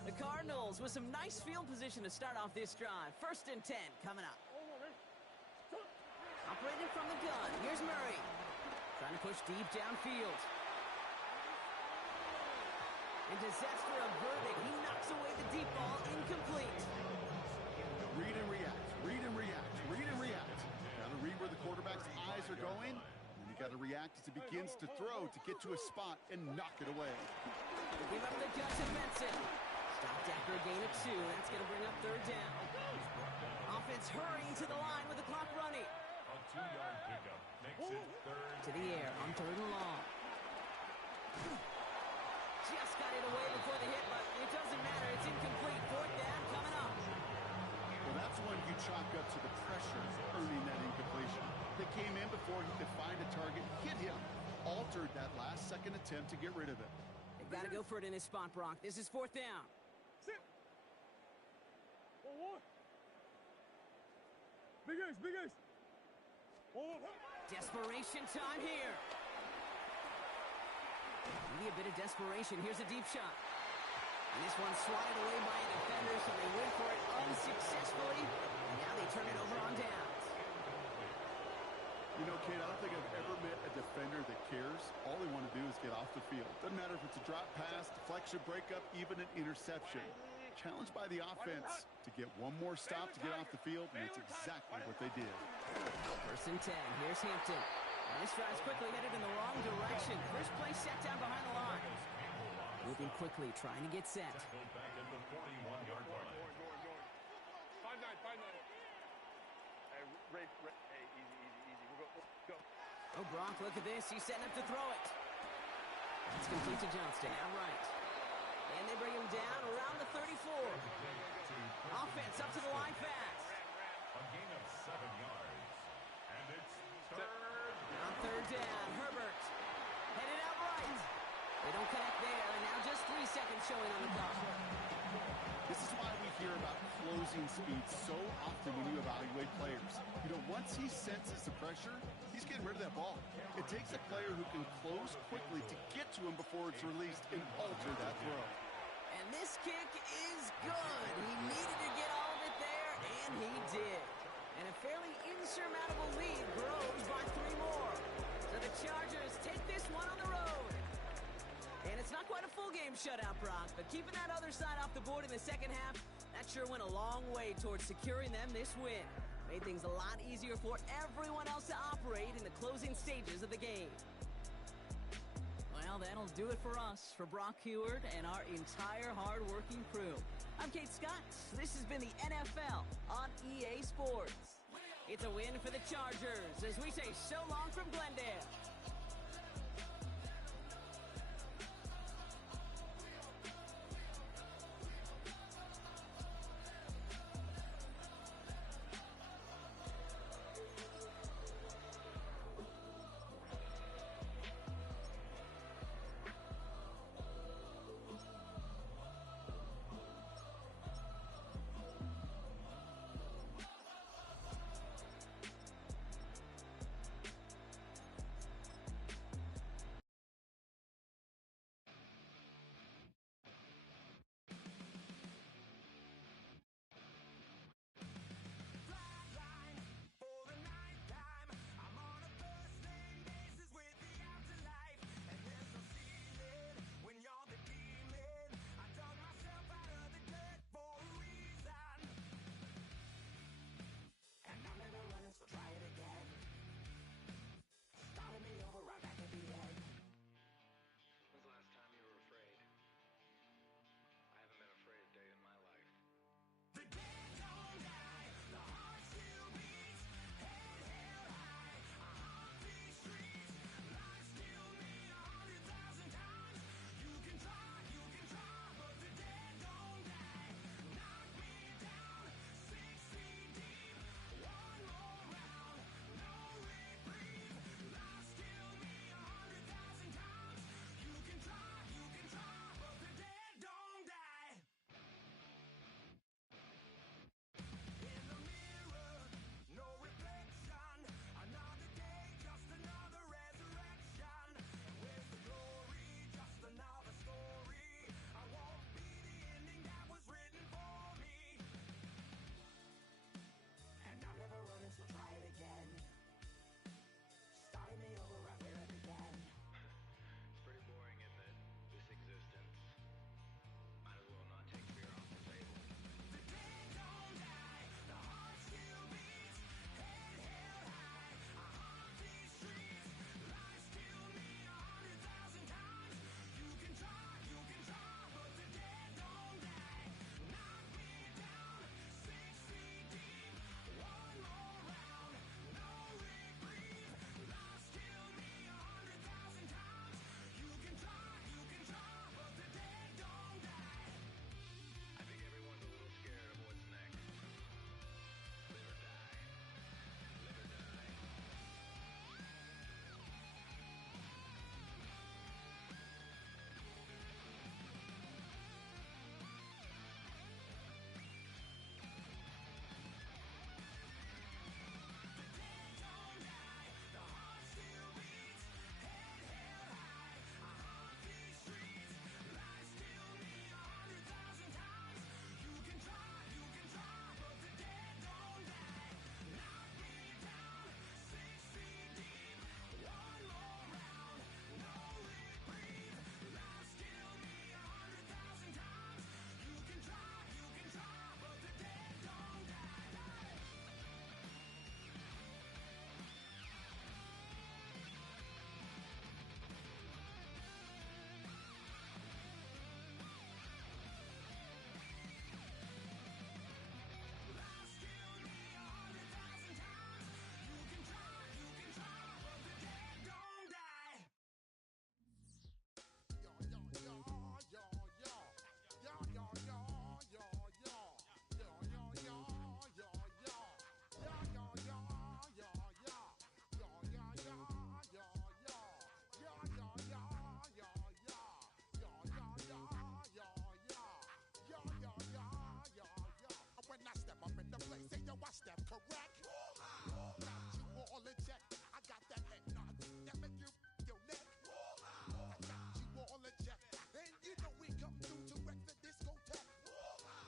The Cardinals with some nice field position to start off this drive. 1st and 10 coming up. Operating from the gun. Here's Murray. Trying to push deep downfield. And disaster averted. He knocks away the deep ball. Incomplete. Read and react. Got to read where the quarterback's eyes are going. And you got to react as he begins to throw to get to a spot and knock it away. They give up the gut to Benson. Stopped after a gain of 2. That's going to bring up 3rd down. Offense hurrying to the line with the clock running. A 2-yard pickup makes it 3rd. To the air on 3rd and long. Just got it away before the hit, but it doesn't matter. It's incomplete. 4th down coming up. Well, that's when you chalk up to the pressure earning that incompletion. They came in before he could find a target, hit him, altered that last-second attempt to get rid of it. They've got to go for it in this spot, Brock. This is 4th down. Sit. 1-1. Big ace. 1-1. Desperation time here. Maybe a bit of desperation. Here's a deep shot. And this one swatted away by a defender, so they went for it unsuccessfully. And now they turn it over on downs. You know, Kate, I don't think I've ever met a defender that cares. All they want to do is get off the field. Doesn't matter if it's a drop pass, deflection, breakup, even an interception. Challenged by the offense to get one more stop to get off the field, and that's exactly what they did. 1st and 10. Here's Hampton. And this drive's quickly headed in the wrong direction. First play set down behind the line. Moving quickly, trying to get set. Tackled back at the 41-yard line. Going. 5-9. Hey, easy. We'll go. Oh, Gronk, look at this. He's setting up to throw it. It's complete to Johnston, outright. And they bring him down around the 34. Offense up to the line fast. A gain of 7 yards. And it's third. On third down, Herbert headed out right. They don't connect there, and now just 3 seconds showing on the clock. This is why we hear about closing speed so often when you evaluate players. You know, once he senses the pressure, he's getting rid of that ball. It takes a player who can close quickly to get to him before it's released and alter that throw. And this kick is good. He needed to get all of it there, and he did. And a fairly insurmountable lead grows by 3 more. So the Chargers take this one on the road. And it's not quite a full game shutout, Brock, but keeping that other side off the board in the second half, that sure went a long way towards securing them this win. Made things a lot easier for everyone else to operate in the closing stages of the game. Well, that'll do it for us, for Brock Heward and our entire hard-working crew. I'm Kate Scott. This has been the NFL on EA Sports. It's a win for the Chargers as we say so long from Glendale. in check. I got that head nod that make you your neck. I got you all in check. And you know we come through to wreck the discotheque.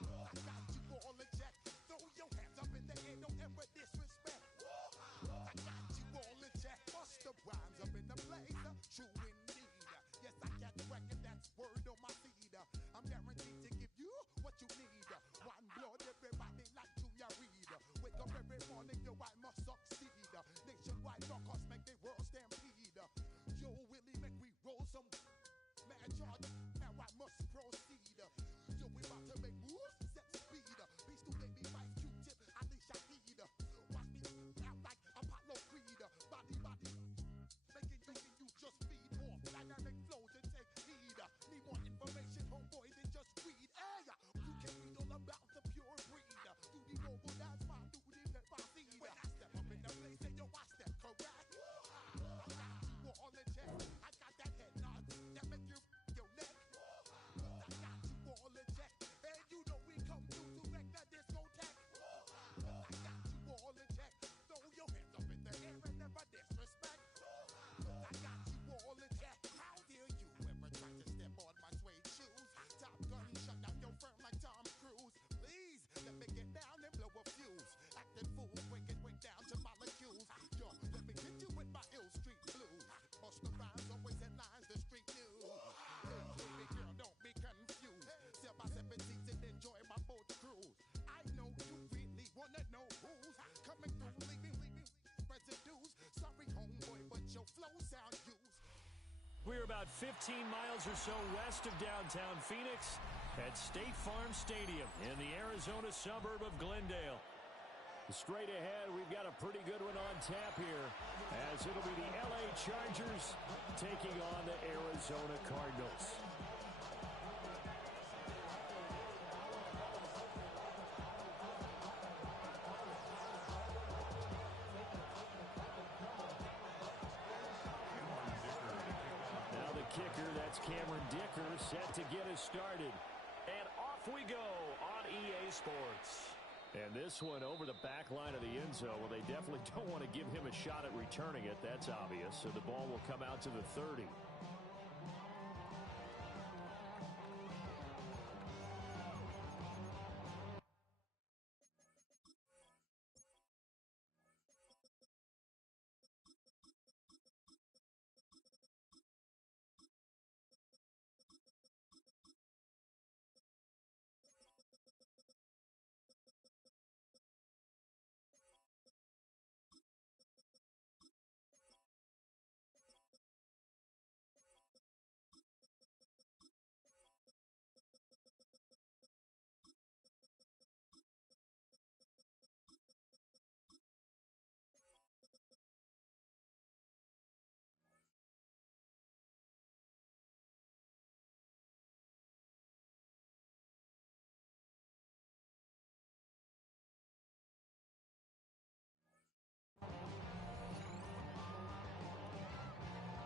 I got you all in check. Throw your hands up in the air, don't ever disrespect. I got you all in check. Bust the rhymes up in the place. True indeed. Yes, I got wreck and that's word on my feed. I'm guaranteed to give you what you need. One blood, everybody like Junior Reed. Wake up every morning, yo, I must succeed. Nationwide knockouts make the world stampede. Yo, Willie, make we roll some mad charge. Now I must proceed. Yo, we about to make moves, set speed. Beast to baby, Vice Q-tip, Alicia Heed. Watch me out like Apollo Creed. Body, making you just feed off dynamic flows and take heed. Need more information, homeboy, than just read. Hey, you can read all about the pure breed. Do the mobile dance, my duty, pepper seed. When I step up in the place, say yo, I step correct. I got you all in check. I got that head nod that make you your neck. I got you all in check. And you know we come through to wreck the discotheque. I got you all in check. Throw your hands up in the air and never disrespect. I got you all in check. How dare you ever try to step on my suede shoes? Top Gun shut down your firm like Tom Cruise. Please let me get down and blow a fuse. Acting fool, breaking way down to molecules. Yo, let me hit you with my ill street blues. Bust the rhymes, always headlines, the street news. Hey, baby girl, don't be confused. Sell my 7 seats and enjoy my boat cruise. I know you really wanna know who's coming through, leaving residues. Sorry, homeboy, but your flow sound used. We're about 15 miles or so west of downtown Phoenix at State Farm Stadium in the Arizona suburb of Glendale. Straight ahead, we've got a pretty good one on tap here, as it'll be the LA Chargers taking on the Arizona Cardinals. Now the kicker, that's Cameron Dicker, set to get us started. And off we go on EA Sports. And this one over the back line of the end zone. Well, they definitely don't want to give him a shot at returning it. That's obvious. So the ball will come out to the 30.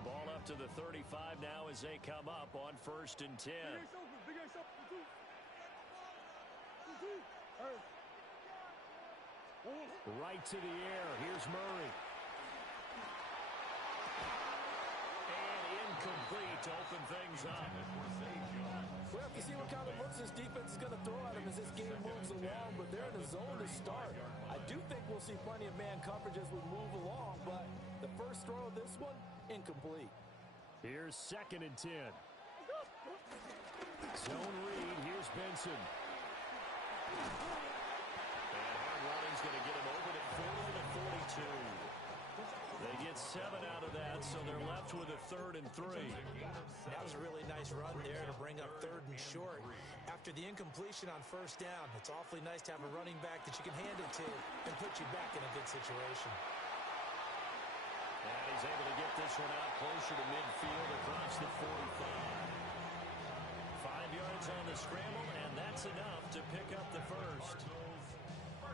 Ball up to the 35 now as they come up on 1st and 10. Right to the air. Here's Murray. And incomplete to open things up. We'll have to see what kind of looks this defense is going to throw at him as this game moves along, but they're in a zone to start. I do think we'll see plenty of man coverage as we move along, but the first throw of this one, incomplete. Here's 2nd and 10. Zone read. Here's Benson. And hard running's going to get him over to 40 to 42. They get 7 out of that, so they're left with a 3rd and 3. That was a really nice run there to bring up 3rd and short. After the incompletion on 1st down, it's awfully nice to have a running back that you can hand it to and put you back in a good situation. And he's able to get this one out closer to midfield across the 45. 5 yards on the scramble, and that's enough to pick up the first.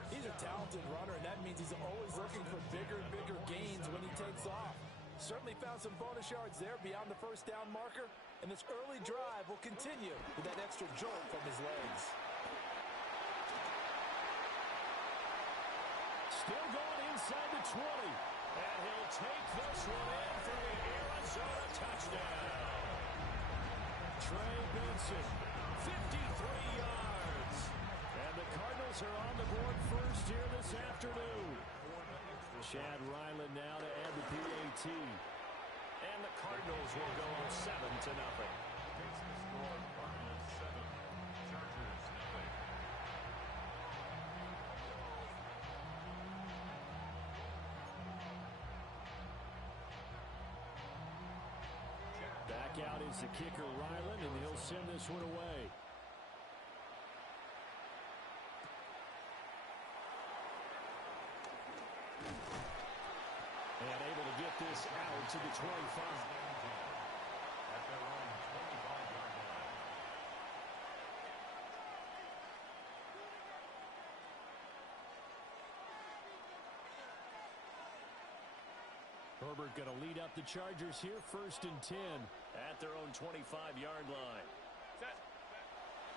He's a talented runner, and that means he's always looking for bigger and bigger gains when he takes off. Certainly found some bonus yards there beyond the 1st down marker, and this early drive will continue with that extra jolt from his legs. Still going inside the 20. And he'll take this one in for the Arizona touchdown. Trey Benson, 53 yards. And the Cardinals are on the board first here this afternoon. Chad Ryland now to add the PAT. And the Cardinals will go up 7-0. Back out is the kicker, Ryland, and he'll send this one away. And able to get this out to the 25. At their own 25-yard line. Herbert going to lead up the Chargers here, 1st and 10 at their own 25-yard line.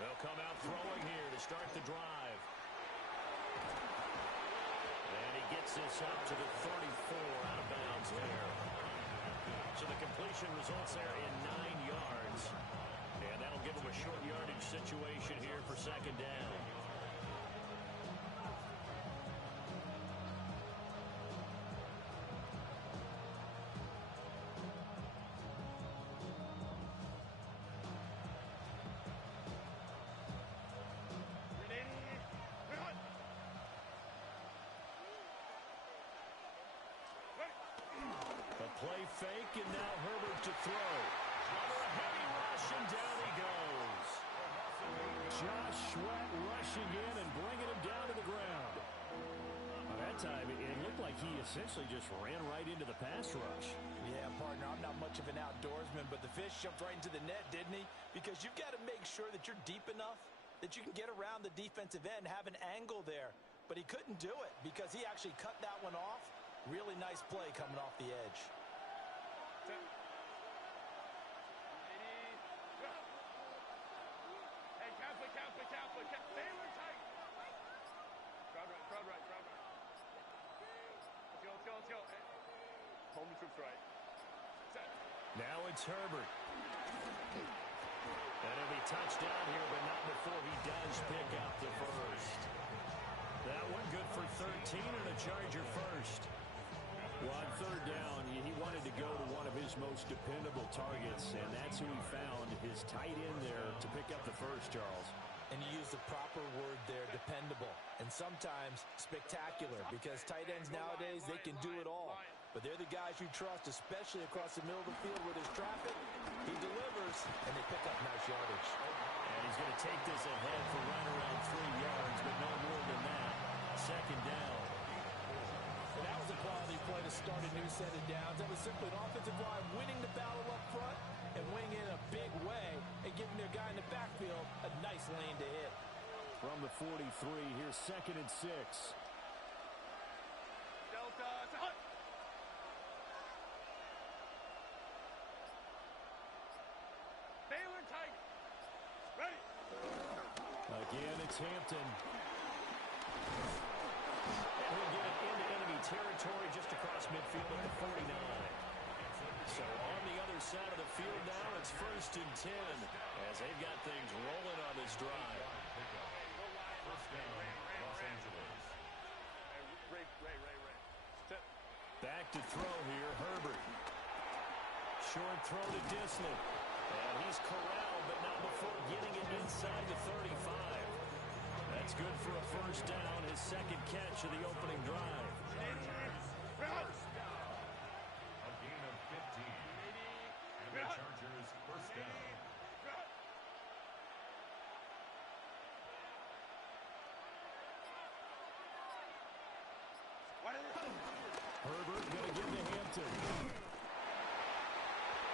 They'll come out throwing here to start the drive. And he gets this up to the 34 out of bounds there. So the completion results there in 9 yards. And that'll give him a short yardage situation here for 2nd down. Play fake, and now Herbert to throw. Under a heavy rush, and down he goes. Josh Sweat rushing in and bringing him down to the ground. That time, it looked like he essentially just ran right into the pass rush. Yeah, partner, I'm not much of an outdoorsman, but the fish jumped right into the net, didn't he? Because you've got to make sure that you're deep enough that you can get around the defensive end, have an angle there. But he couldn't do it because he actually cut that one off. Really nice play coming off the edge. Now it's Herbert. And it'll be touchdown here, but not before he does pick up the first. That one good for 13 and a Charger first. Well, on 3rd down, he wanted to go to one of his most dependable targets, and that's who he found, his tight end there, to pick up the first, Charles. And you use the proper word there, dependable, and sometimes spectacular, because tight ends nowadays, they can do it all. But they're the guys you trust, especially across the middle of the field where there's traffic. He delivers, and they pick up nice yardage. And he's going to take this ahead for right around 3 yards, but no more than that. 2nd down. And that was a quality play to start a new set of downs. That was simply an offensive line winning the battle up front and winning in a big way and giving their guy in the backfield a nice lane to hit. From the 43, here's 2nd and 6. Again, it's Hampton. And he'll get it into enemy territory just across midfield at the 49. So on the other side of the field now, it's 1st and 10 as they've got things rolling on this drive. First down, Los Angeles. Back to throw here, Herbert. Short throw to Disley. And he's corralled, but not before getting it inside the 35. That's good for a first down, his 2nd catch of the opening drive. A gain of 15. And the Chargers first down. Herbert going to give to Hampton.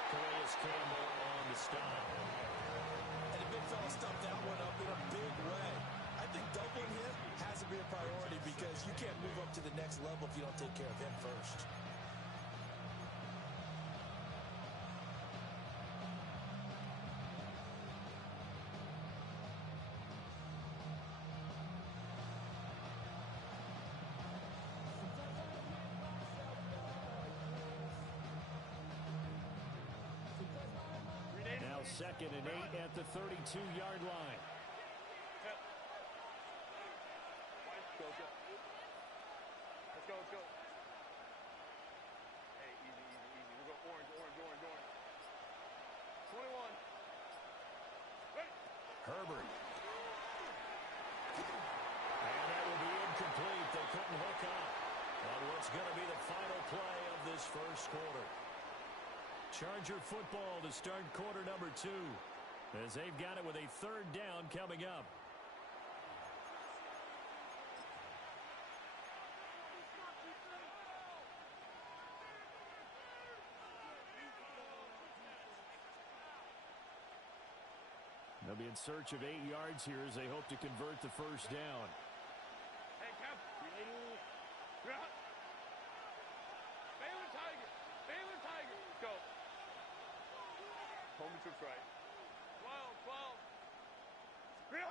Calais Campbell on the stop. And the big fella stuffed that one up in a big way. I think doubling him has to be a priority because you can't move up to the next level if you don't take care of him first. 2nd and 8 at the 32-yard line. Go, go. Let's go, let's go. Hey, easy, easy, easy. We'll go orange, orange, orange, orange. 21. Ready. Herbert. And that will be incomplete. They couldn't hook up on what's going to be the final play of this first quarter. Charger football to start quarter number 2, as they've got it with a 3rd down coming up. They'll be in search of 8 yards here as they hope to convert the first down. Hey, Cap. Baylor Tiger. Baylor Tiger. Go. Home to right. 12, 12.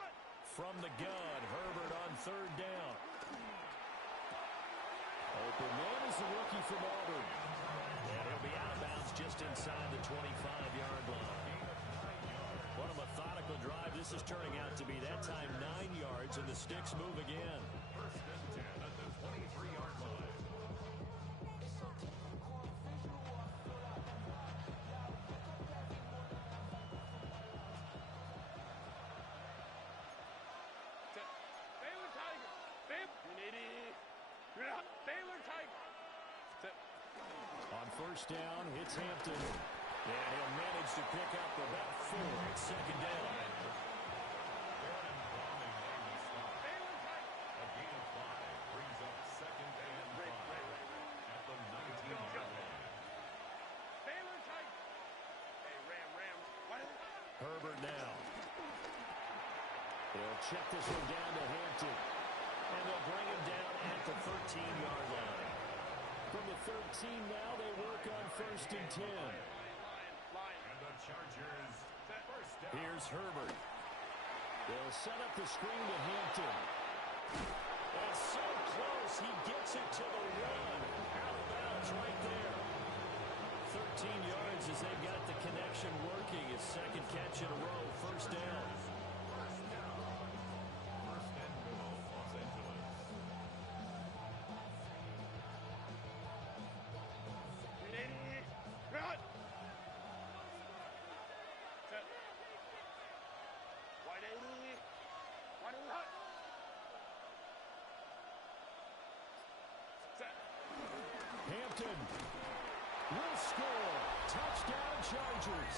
From the gun, Herbert on 3rd down. Open man is the rookie from Auburn. And he'll be out of bounds just inside the 25-yard line. What a methodical drive this is turning out to be. That time 9 yards, and the sticks move again. First and 10 at the 23-yard line. Baylor Tiger. Baylor Tiger. On first down, it's Hampton. And he'll manage to pick up about 4 at 2nd down. A gain of 5 brings up 2nd and 5 at the 19-yard line. Baylor Tiger. Hey, Ram. Herbert now. They'll check this one down to Hampton. And they'll bring him down at the 13-yard line. From the 13 now, they work on 1st and 10. And the Chargers first down. Here's Herbert. They'll set up the screen to Hampton. And so close, he gets it to the 1. Out of bounds right there. 13 yards as they've got the connection working. His 2nd catch in a row, 1st down. First and goal, Los Angeles. Hampton will score. Touchdown, Chargers.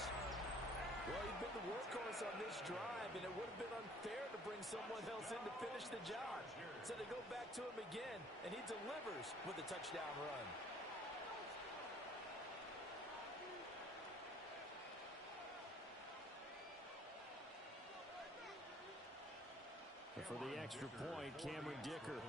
Well, he'd been the workhorse on this drive, and it would have been unfair to bring someone else in to finish the job. So they go back to him again, and he delivers with a touchdown run. For the extra point, Cameron Dicker.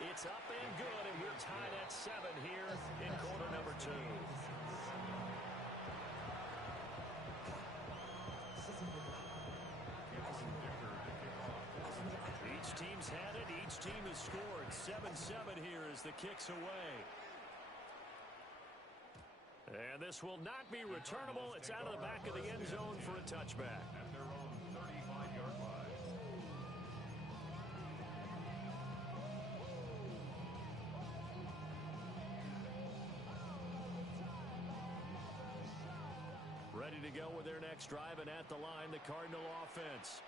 It's up and good, and we're tied at 7 here in quarter number 2. Each team's had it. Each team has scored. 7-7 here as the kick's away. And this will not be returnable. It's out of the back of the end zone for a touchback. At their own 35-yard line. Ready to go with their next drive, and at the line, the Cardinal offense.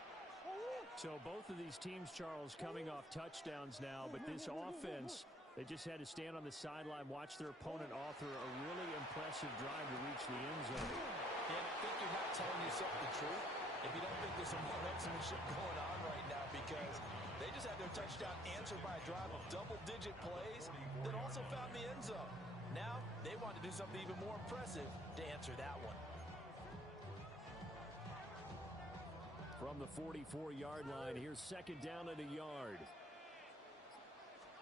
So both of these teams, Charles, coming off touchdowns now, but this offense, they just had to stand on the sideline, watch their opponent author a really impressive drive to reach the end zone. And I think you're not telling yourself the truth if you don't think there's some marksmanship going on right now, because they just had their touchdown answered by a drive of double-digit plays that also found the end zone. Now they want to do something even more impressive to answer that one. From the 44-yard line, here's 2nd down at a yard.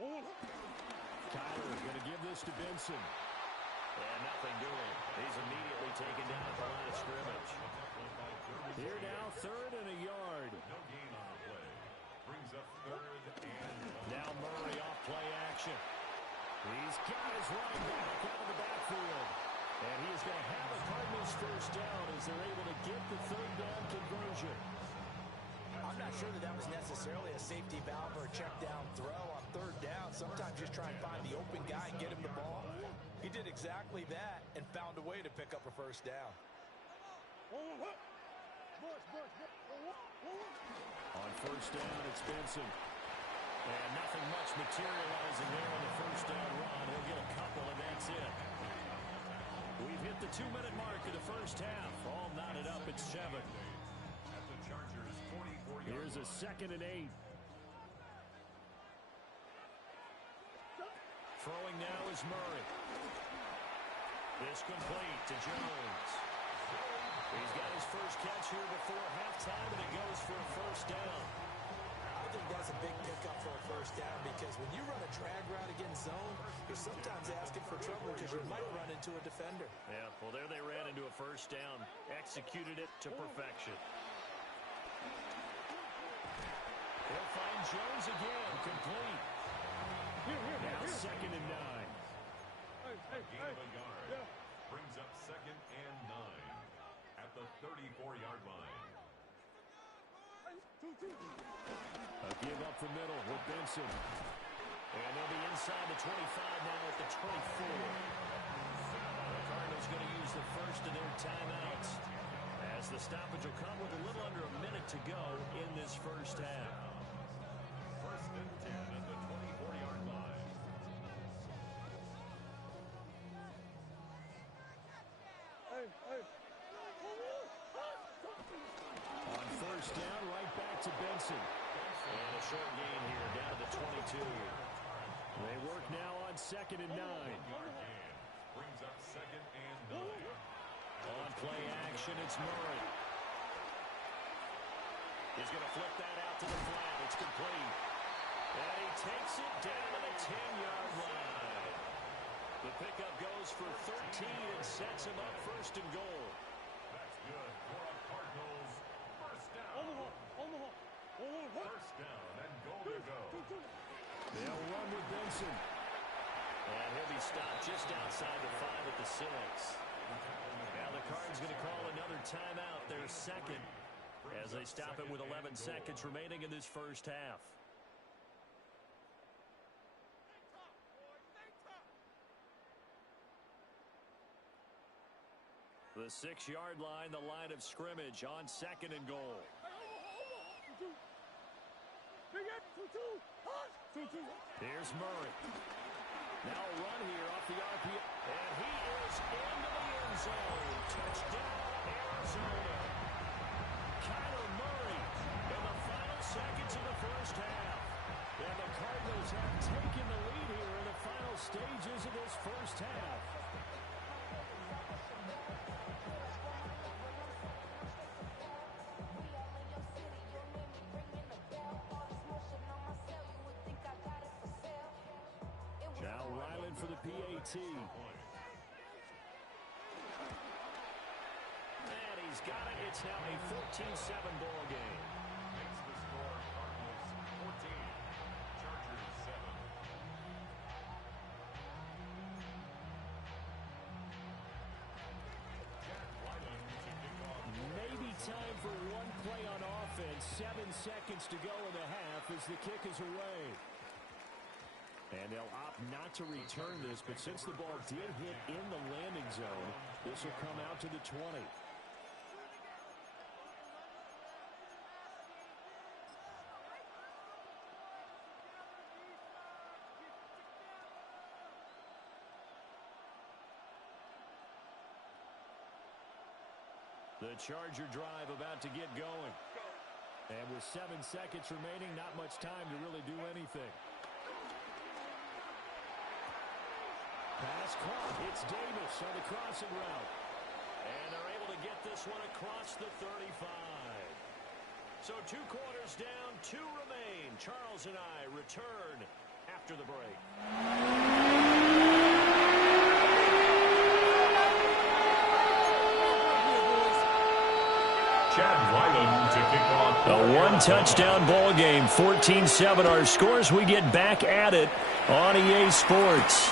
Kyler going to give this to Benson. And nothing doing. He's immediately taken down at the line of scrimmage. Here now, 3rd and a yard. No gain on the play. Brings up 3rd and 1. Now Murray off play action. He's got his running back out of the backfield. And he's going to have a Cardinals first down as they're able to get the third down conversion. I'm not sure that was necessarily a safety valve or a check down throw on third down. Sometimes just try and find the open guy and get him the ball. He did exactly that and found a way to pick up a first down. On first down, it's Benson. And nothing much materializing there on the first down run. He'll get a couple, and that's it. We've hit the 2-minute mark of the first half. All knotted up at 7. Here's a 2nd and 8. Throwing now is Murray. It's complete to Jones. He's got his first catch here before halftime, and it goes for a first down. I think that's a big pickup for a first down because when you run a drag route against zone, you're sometimes asking for trouble because you might run into a defender. Yeah, well, there they ran into a first down. Executed it to perfection. They'll find Jones again, complete. Now 2nd and 9. Gain of a yard. Brings up 2nd and 9 at the 34-yard line. A give up the middle with Benson. And they'll be inside the 25 now at the 24. The Cardinals going to use the first of their timeouts as the stoppage will come with a little under a minute to go in this first half. 1st and 10 at the 24-yard line. On first down, right back to Benson. And a short gain here down to the 22. They work now on 2nd and 9. Brings up 2nd and 9. On play action, it's Murray. He's going to flip that out to the flat. It's complete. And he takes it down to the 10-yard line. The pickup goes for 13 and sets him up 1st and goal. That's good for a Cardinals first down. First down and goal to go. They'll run with Benson. And he'll be stopped just outside the 5 at the 6. Now the Cards going to call another timeout, their 2nd, as they stop it with 11 seconds remaining in this first half. The 6-yard line, the line of scrimmage on 2nd and goal. Here's Murray. Now a run here off the RPO. And he is into the end zone. Touchdown, Arizona. Kyler Murray in the final seconds of the first half. And the Cardinals have taken the lead here in the final stages of this first half. For the PAT. And he's got it. It's now a 14-7 ball game. Makes the score Cardinals 14, Chargers 7. Maybe time for one play on offense. 7 seconds to go in the half as the kick is away. And they'll opt not to return this, but since the ball did hit in the landing zone, this will come out to the 20. The Charger drive about to get going. And with 7 seconds remaining, not much time to really do anything. Pass caught. It's Davis on the crossing route. And they're able to get this one across the 35. So 2 quarters down, 2 remain. Charles and I return after the break. Chad Ryland to kick off. A 1-touchdown ball game, 14-7 our scores. We get back at it on EA Sports.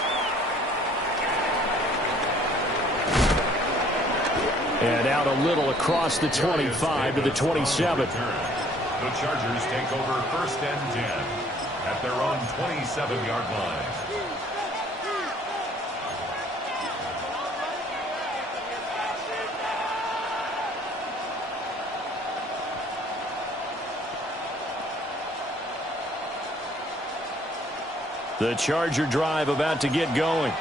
And out a little across the 25 to the 27. The Chargers take over 1st and 10 at their own 27-yard line. The Charger drive about to get going.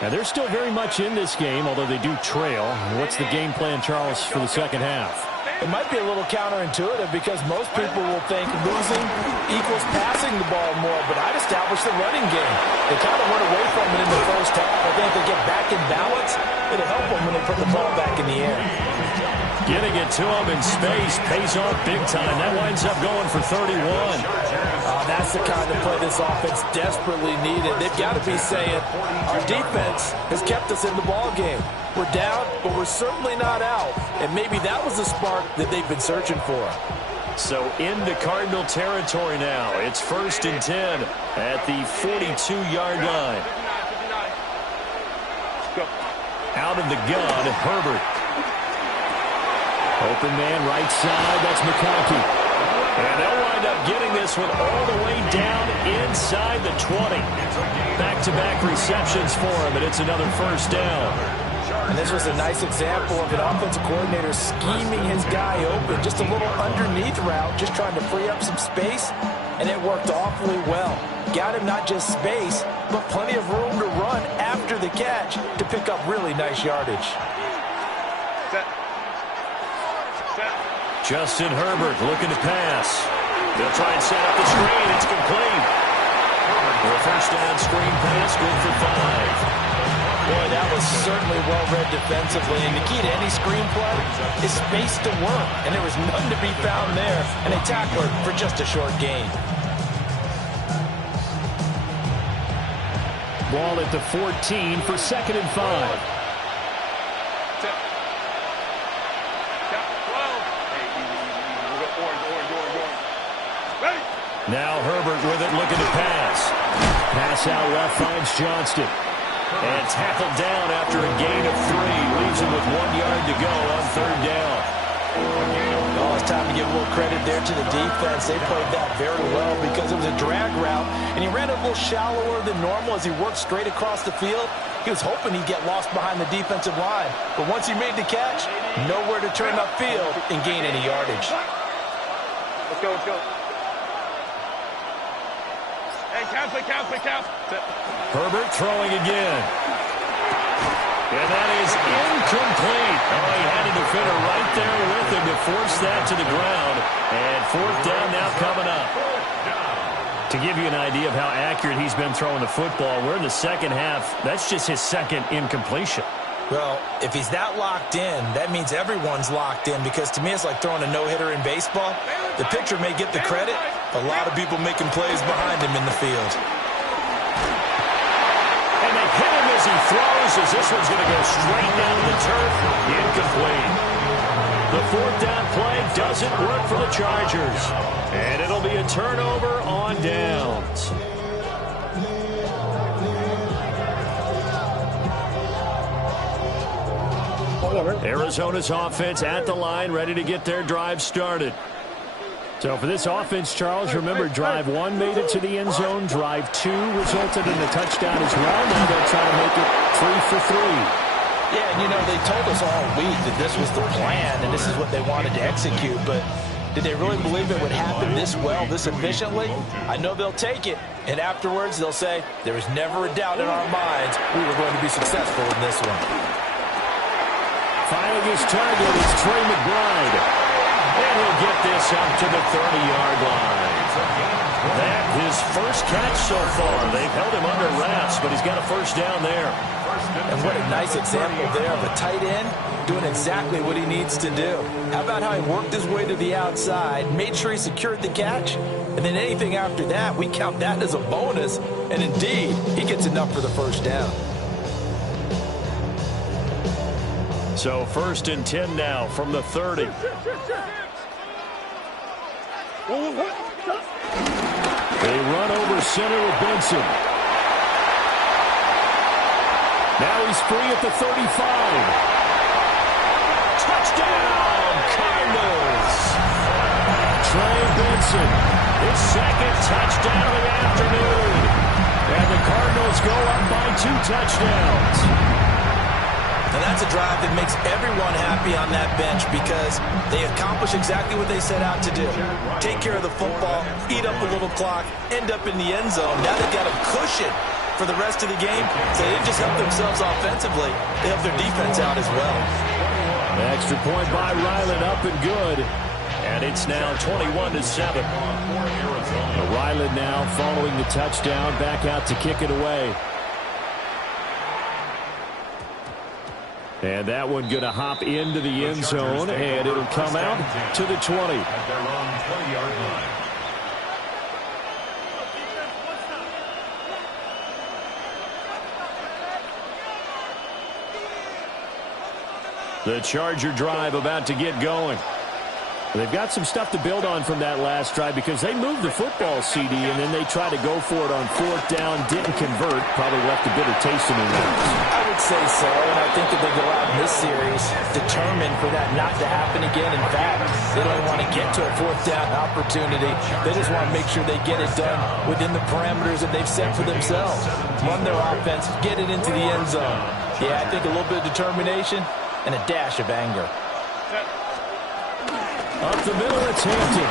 Now, they're still very much in this game, although they do trail. What's the game plan, Charles, for the second half? It might be a little counterintuitive because most people will think losing equals passing the ball more, but I'd establish the running game. They kind of went away from it in the first half. I think if they get back in balance, it'll help them when they put the ball back in the air. Getting it to him in space pays off big time. That winds up going for 31. That's the kind of play this offense desperately needed. They've got to be saying, our defense has kept us in the ball game. We're down, but we're certainly not out. And maybe that was the spark that they've been searching for. So into Cardinal territory now. It's 1st and 10 at the 42-yard line. Out of the gun, Herbert. Open man right side, that's McConkey. And they'll wind up getting this one all the way down inside the 20. Back-to-back receptions for him, and it's another 1st down. And this was a nice example of an offensive coordinator scheming his guy open. Just a little underneath route, just trying to free up some space, and it worked awfully well. Got him not just space, but plenty of room to run after the catch to pick up really nice yardage. Justin Herbert looking to pass. They'll try and set up the screen. It's complete. The 1st down screen pass, good for 5. Boy, that was certainly well-read defensively. And the key to any screen play is space to work. And there was none to be found there. And a tackler for just a short gain. Ball at the 14 for 2nd and 5. Now Herbert with it, looking to pass. Pass out left, finds Johnston. And tackled down after a gain of 3. Leaves him with 1 yard to go on 3rd down. Oh, it's time to give a little credit there to the defense. They played that very well because it was a drag route. And he ran a little shallower than normal as he worked straight across the field. He was hoping he'd get lost behind the defensive line. But once he made the catch, nowhere to turn upfield and gain any yardage. Let's go, let's go. Count. Herbert throwing again. And that is incomplete. Oh, he had a defender right there with him to force that to the ground. And 4th down now coming up. To give you an idea of how accurate he's been throwing the football, we're in the second half. That's just his 2nd incompletion. Well, if he's that locked in, that means everyone's locked in, because to me it's like throwing a no-hitter in baseball. The pitcher may get the credit, a lot of people making plays behind him in the field. And they hit him as he throws, as this one's going to go straight down the turf. Incomplete. The 4th down play doesn't work for the Chargers. And it'll be a turnover on downs. Arizona's offense at the line, ready to get their drive started. So for this offense, Charles, remember, drive 1 made it to the end zone. Drive 2 resulted in a touchdown as well. Now they'll try to make it 3 for 3. Yeah, and you know, they told us all week that this was the plan and this is what they wanted to execute, but did they really believe it would happen this well, this efficiently? I know they'll take it, and afterwards they'll say, there was never a doubt in our minds we were going to be successful in this one. Finding his target is Trey McBride. And he'll get this up to the 30-yard line. That his first catch so far. They've held him under wraps, but he's got a 1st down there. And what a nice example there of a tight end doing exactly what he needs to do. How about how he worked his way to the outside, made sure he secured the catch, and then anything after that, we count that as a bonus. And indeed, he gets enough for the 1st down. So 1st and 10 now from the 30. They run over center with Benson. Now he's free at the 35. Touchdown, Cardinals. Trey Benson, his second touchdown of the afternoon. And the Cardinals go up by 2 touchdowns. And that's a drive that makes everyone happy on that bench because they accomplish exactly what they set out to do. Take care of the football, eat up a little clock, end up in the end zone. Now they've got a cushion for the rest of the game. So they didn't just help themselves offensively, they helped their defense out as well. An extra point by Ryland, up and good. And it's now 21-7. Ryland now following the touchdown, back out to kick it away. And that one going to hop into the end zone, and it'll come out to the 20. At their own 20-yard line. The Charger drive about to get going. They've got some stuff to build on from that last drive because they moved the football, CD, and then they tried to go for it on 4th down, didn't convert, probably left a bitter taste in their mouth. I would say so, and I think that they go out in this series determined for that not to happen again. In fact, they don't want to get to a 4th down opportunity. They just want to make sure they get it done within the parameters that they've set for themselves. Run their offense, get it into the end zone. Yeah, I think a little bit of determination and a dash of anger. Up the middle, it's Hampton.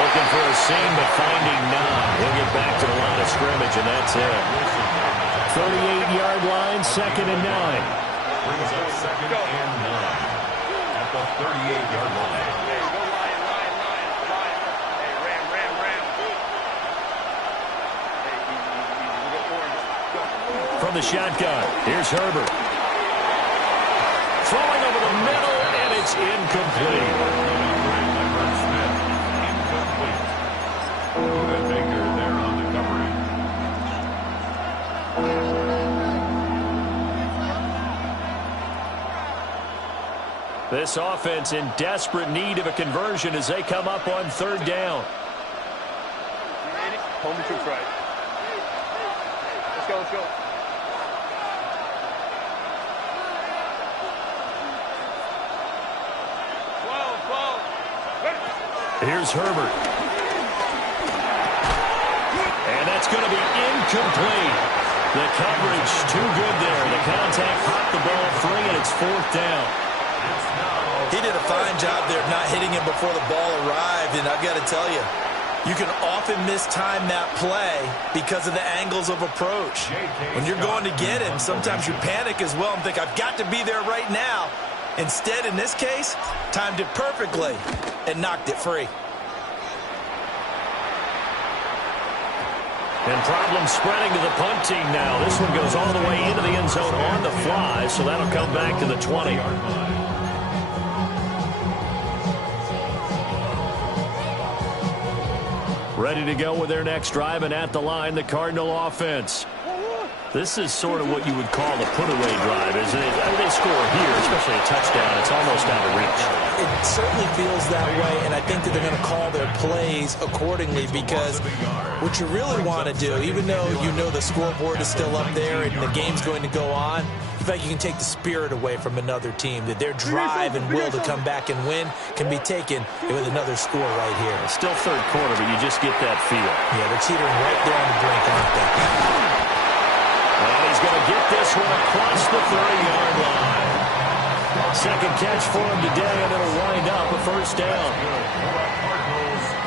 Looking for a seam, but finding none. He'll get back to the line of scrimmage, and that's it. 38-yard line, 2nd and 9. Brings up 2nd and 9 at the 38-yard line. Hey, go Lion. Hey, Ram. Hey, easy. We go orange. Go. From the shotgun, here's Herbert. Throwing over the middle, and it's incomplete. This offense in desperate need of a conversion as they come up on 3rd down. Home troops right. Let's go. Here's Herbert. And that's going to be incomplete. The coverage too good there. The contact popped the ball free, and it's 4th down. He did a fine job there of not hitting him before the ball arrived, and I've got to tell you, you can often mistime that play because of the angles of approach. When you're going to get him, sometimes you panic as well and think, I've got to be there right now. Instead, in this case, timed it perfectly and knocked it free. And problems spreading to the punt team now. This one goes all the way into the end zone on the fly, so that'll come back to the 20. Ready to go with their next drive, and at the line, the Cardinal offense. This is sort of what you would call a put-away drive, isn't it? I mean, they score here, especially a touchdown. It's almost out of reach. It certainly feels that way, and I think that they're going to call their plays accordingly because what you really want to do, even though you know the scoreboard is still up there and the game's going to go on, in fact, you can take the spirit away from another team, that their drive and will to come back and win can be taken with another score right here. It's still 3rd quarter, but you just get that feel. Yeah, they're teetering right there on the brink, aren't they? And he's going to get this one across the 30-yard line. Second catch for him today, and it'll wind up a 1st down.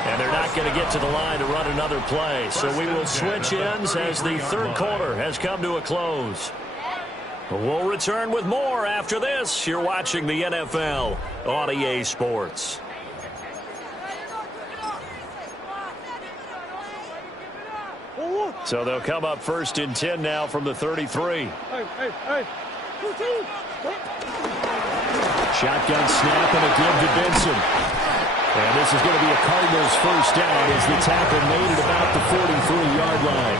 And they're not going to get to the line to run another play. So we will switch ends as the 3rd quarter has come to a close. We'll return with more after this. You're watching the NFL on EA Sports. So they'll come up 1st and 10 now from the 33. Shotgun snap and a give to Benson. And this is going to be a Cardinals 1st down as the tackle made it about the 43-yard line.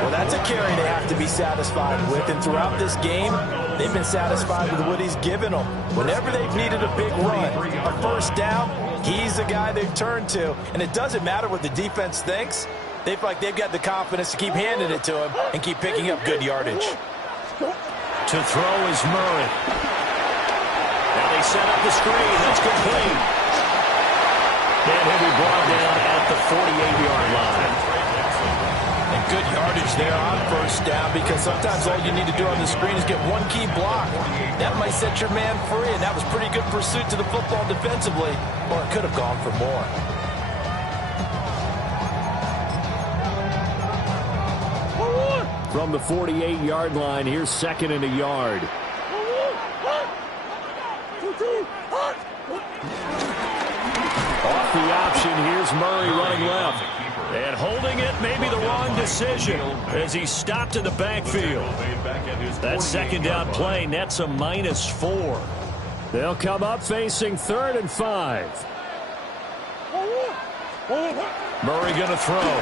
Well, that's a carry they have to be satisfied with. And throughout this game, they've been satisfied with what he's given them. Whenever they've needed a big run, a 1st down, He's the guy they've turned to, and it doesn't matter what the defense thinks. They feel like they've got the confidence to keep handing it to him and keep picking up good yardage. To throw is Murray. Now they set up the screen. That's complete. And he'll be brought down at the 48-yard line. And good yardage there on first down, because sometimes all you need to do on the screen is get one key block. That might set your man free, and that was pretty good pursuit to the football defensively, or it could have gone for more. From the 48-yard line, here's second and a yard. Off the option, here's Murray running left. And holding it, maybe the wrong decision as he stopped in the backfield. That second down play nets a -4. They'll come up facing 3rd and 5. Murray going to throw.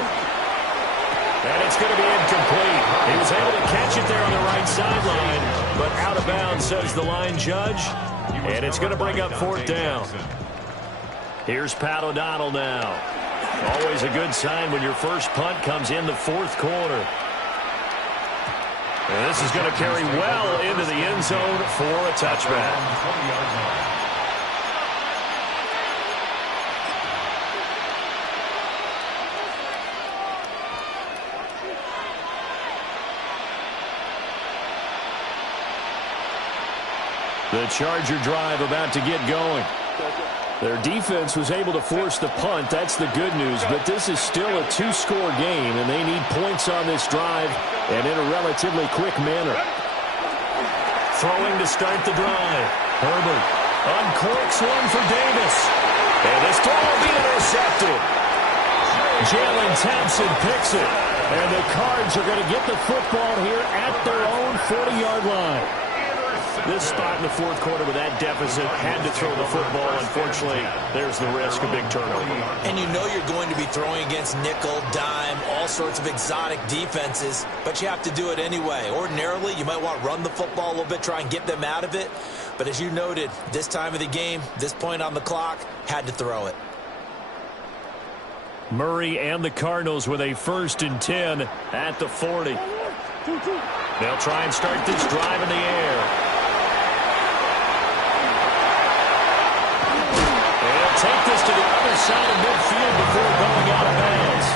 And it's going to be incomplete. He was able to catch it there on the right sideline, but out of bounds, says the line judge. And it's going to bring up 4th down. Here's Pat O'Donnell now. Always a good sign when your first punt comes in the 4th quarter. And this is going to carry well into the end zone for a touchback. The Charger drive about to get going. Their defense was able to force the punt. That's the good news. But this is still a 2-score game, and they need points on this drive and in a relatively quick manner. Throwing to start the drive. Herbert uncorks one for Davis. And this throw will be intercepted. Jalen Thompson picks it. And the Cards are going to get the football here at their own 40-yard line. This spot in the 4th quarter with that deficit, had to throw the football. Unfortunately, there's the risk of big turnover. And you know you're going to be throwing against nickel, dime, all sorts of exotic defenses, but you have to do it anyway. Ordinarily, you might want to run the football a little bit, try and get them out of it. But as you noted, this time of the game, this point on the clock, had to throw it. Murray and the Cardinals with a 1st and 10 at the 40. They'll try and start this drive in the air. Take this to the other side of midfield before going out of bounds.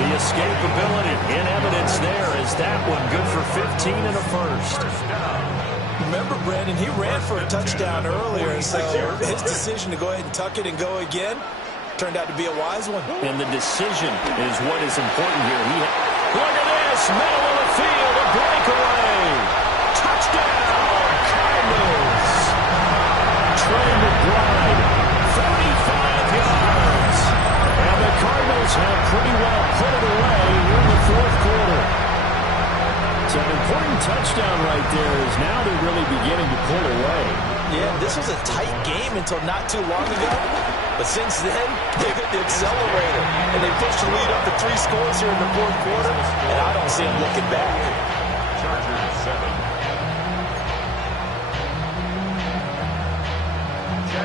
The escapability in evidence there is that one good for 15 and a 1st. Remember, Brandon, he ran for a touchdown earlier, so his decision to go ahead and tuck it and go again turned out to be a wise one. And the decision is what is important here. Look at this, middle of the field, a breakaway. Touchdown, Cardinals. Trey McBride. 45 yards. And the Cardinals have pretty well put it away here in the 4th quarter. It's an important touchdown right there, as now they're really beginning to pull away. Yeah, this was a tight game until not too long ago. But since then, they hit the accelerator. And they pushed the lead up to 3 scores here in the 4th quarter. And I don't see them looking back. Chargers 7.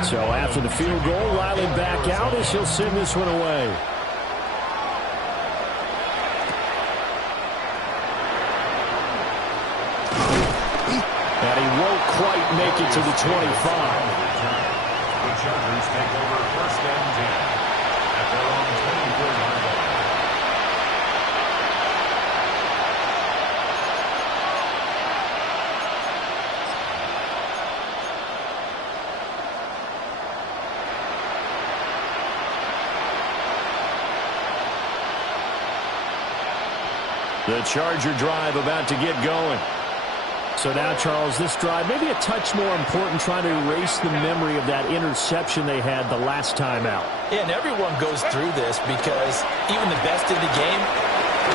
So after the field goal, Riley back out as he'll send this one away. And he won't quite make it to the 25. The Chargers take over 1st and 10 at their own 24-yard line. The Charger drive about to get going. So now, Charles, this drive maybe a touch more important, trying to erase the memory of that interception they had the last time out. Yeah, and everyone goes through this because even the best in the game,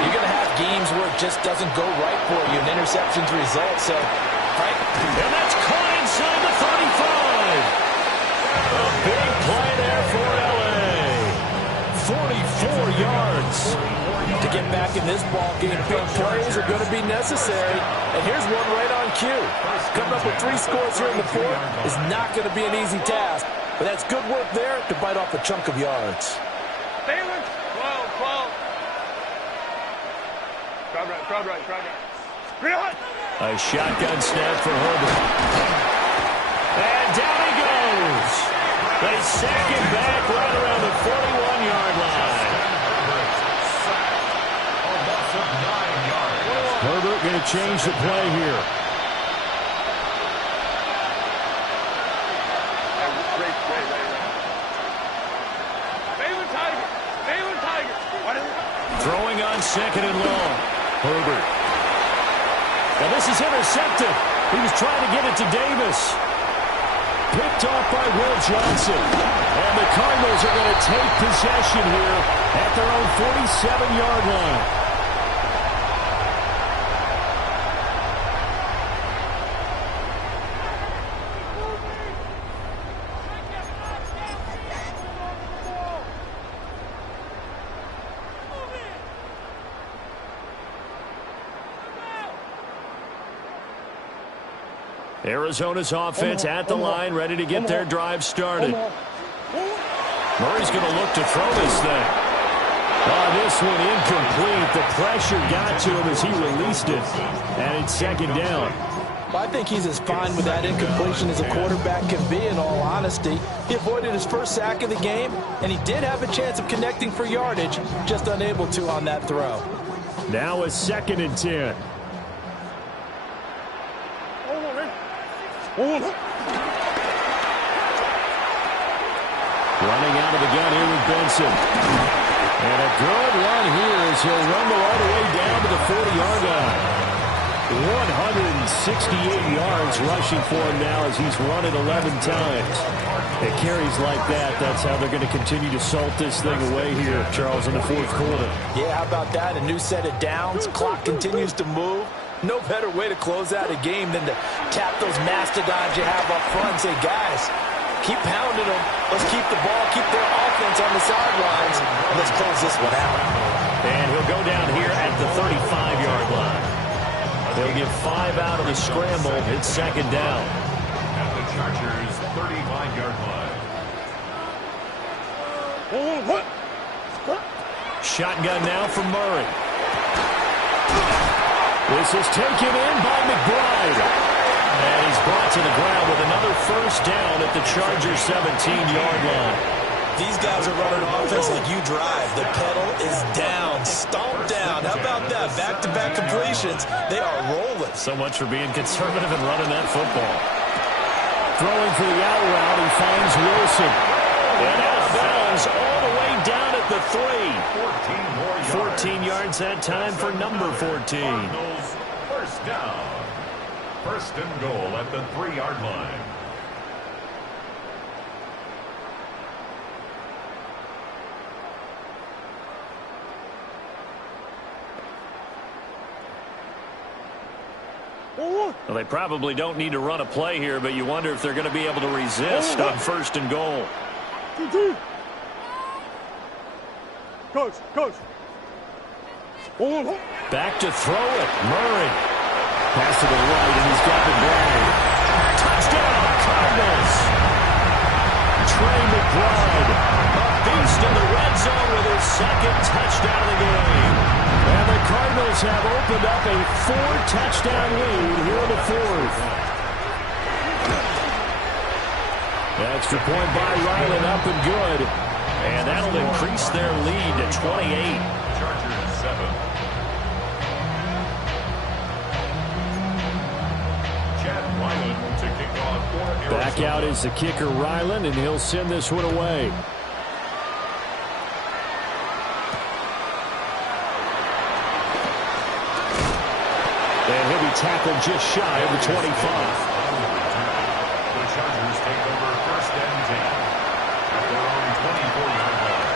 you're going to have games where it just doesn't go right for you, and interceptions result. So, right? And that's caught inside the 35. A big play there for L.A. 44 yards. To get back in this ball game, big plays are going to be necessary. And here's one right on cue. Coming up with 3 scores here in the 4th is not going to be an easy task. But that's good work there to bite off a chunk of yards. Balin, 12. Crowd right. A shotgun snap for Herbert. And down he goes. They sack him back right around the 41-yard line. Herbert going to change the play here. Throwing on second and long. Herbert. Now this is intercepted. He was trying to get it to Davis. Picked off by Will Johnson. And the Cardinals are going to take possession here at their own 47-yard line. Arizona's offense at the line, ready to get their drive started. Murray's going to look to throw this thing. This one incomplete. The pressure got to him as he released it. And it's second down. Well, I think he's as fine with that incompletion as a quarterback can be, in all honesty. He avoided his first sack of the game, and he did have a chance of connecting for yardage, just unable to on that throw. Now a 2nd and 10. Running out of the gun here with Benson. And a good run here as he'll rumble all the way down to the 40-yard line. 168 yards rushing for him now as he's run it 11 times. It carries like that. That's how they're going to continue to salt this thing away here, Charles, in the 4th quarter. Yeah, how about that? A new set of downs. Clock continues to move. No better way to close out a game than to tap those mastodons you have up front and say, guys, keep pounding them. Let's keep the ball, keep their offense on the sidelines, and let's close this one out. And he'll go down here at the 35-yard line. They'll get 5 out of the scramble. It's second down. At the Chargers' 35-yard line. Shotgun now for Murray. This is taken in by McBride. And he's brought to the ground with another first down at the Chargers' 17-yard line. These guys are running offense like you drive. The pedal is down, stomped down. How about that? Back-to-back completions. They are rolling. So much for being conservative and running that football. Throwing for the out route, he finds Wilson. And out of bounds all the way down at the 3. 14 yards that time for number 14. Cardinals, first down. First and goal at the 3-yard line. Well, they probably don't need to run a play here, but you wonder if they're going to be able to resist on first and goal. Coach. Back to throw it. Murray. Pass to the right, and he's got McBride. Touchdown, Cardinals. Trey McBride, a beast in the red zone with his 2nd touchdown of the game. And the Cardinals have opened up a 4-touchdown lead here in the 4th. Extra point by Ryland, up and good. And that'll increase their lead to 28. Chargers 7. Chad Ryland to kick off for Arizona. Back out is the kicker Ryland, and he'll send this one away. And he'll be tackled just shy of the 25. The Chargers take over first and 10 at their own 24-yard line.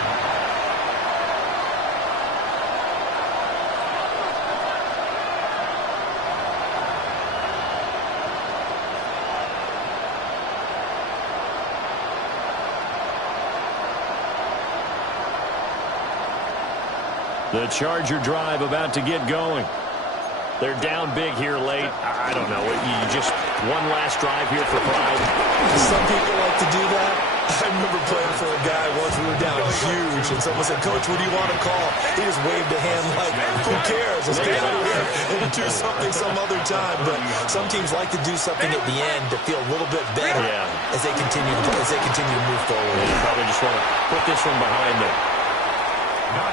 The Charger drive about to get going. They're down big here late. I don't know. You just one last drive here for pride. Some people like to do that. I remember playing for a guy once. We were down huge, and someone said, "Coach, what do you want to call?" He just waved a hand like, "Who cares? Let's get out of here and do something some other time." But some teams like to do something at the end to feel a little bit better as they continue to move forward. They probably just want to put this one behind them.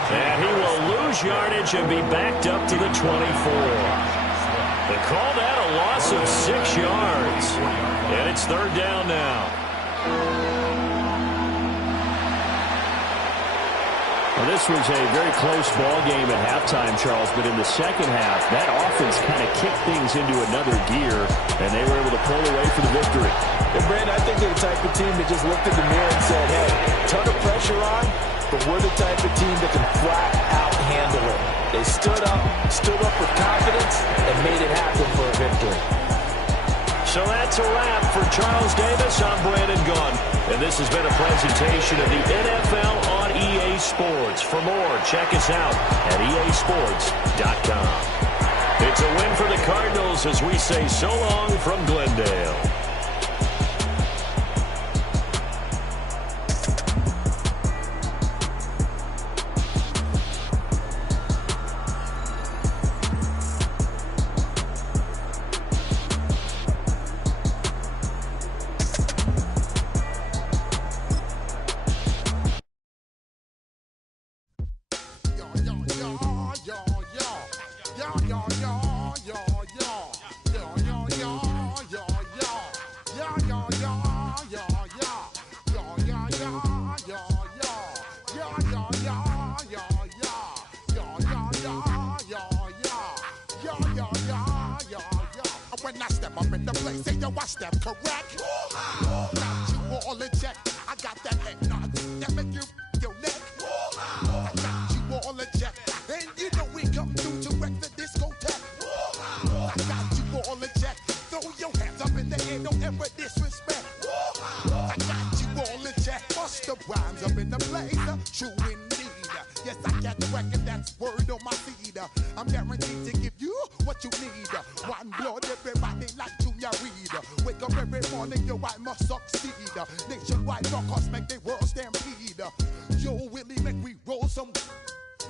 And he will lose yardage and be backed up to the 24. They call that a loss of 6 yards. And it's third down now. Well, this was a very close ball game at halftime, Charles, but in the second half, that offense kind of kicked things into another gear, and they were able to pull away for the victory. And, Brandon, I think they're the type of team that just looked in the mirror and said, hey, ton of pressure on, but we're the type of team that can flat out handle it. They stood up with confidence, and made it happen for a victory. So that's a wrap for Charles Davis. I'm Brandon Gunn, and this has been a presentation of the NFL on EA Sports. For more, check us out at easports.com. It's a win for the Cardinals as we say so long from Glendale. When I step up in the place, say yo, I step correct. Got you all in check. I got that head nod that make you your neck. I got you all in check, and you know we come through to wreck the discotheque. I got you all in check. Throw your hands up in the air, don't ever disrespect. I got you all in check. Bust the rhymes up in the blazer, true indeed. Yes, I got the record, that's word on my feed. I'm guaranteed to give you what you need. One blood, everybody like Junior Reed. Wake up every morning, yo, I must succeed. Nationwide knockouts make the world stampede. Yo, Willie, make we roll some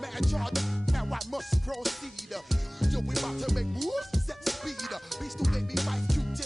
mad charge. Now I must proceed. Yo, we about to make moves, set speed. Beast to make me fight Q-tip.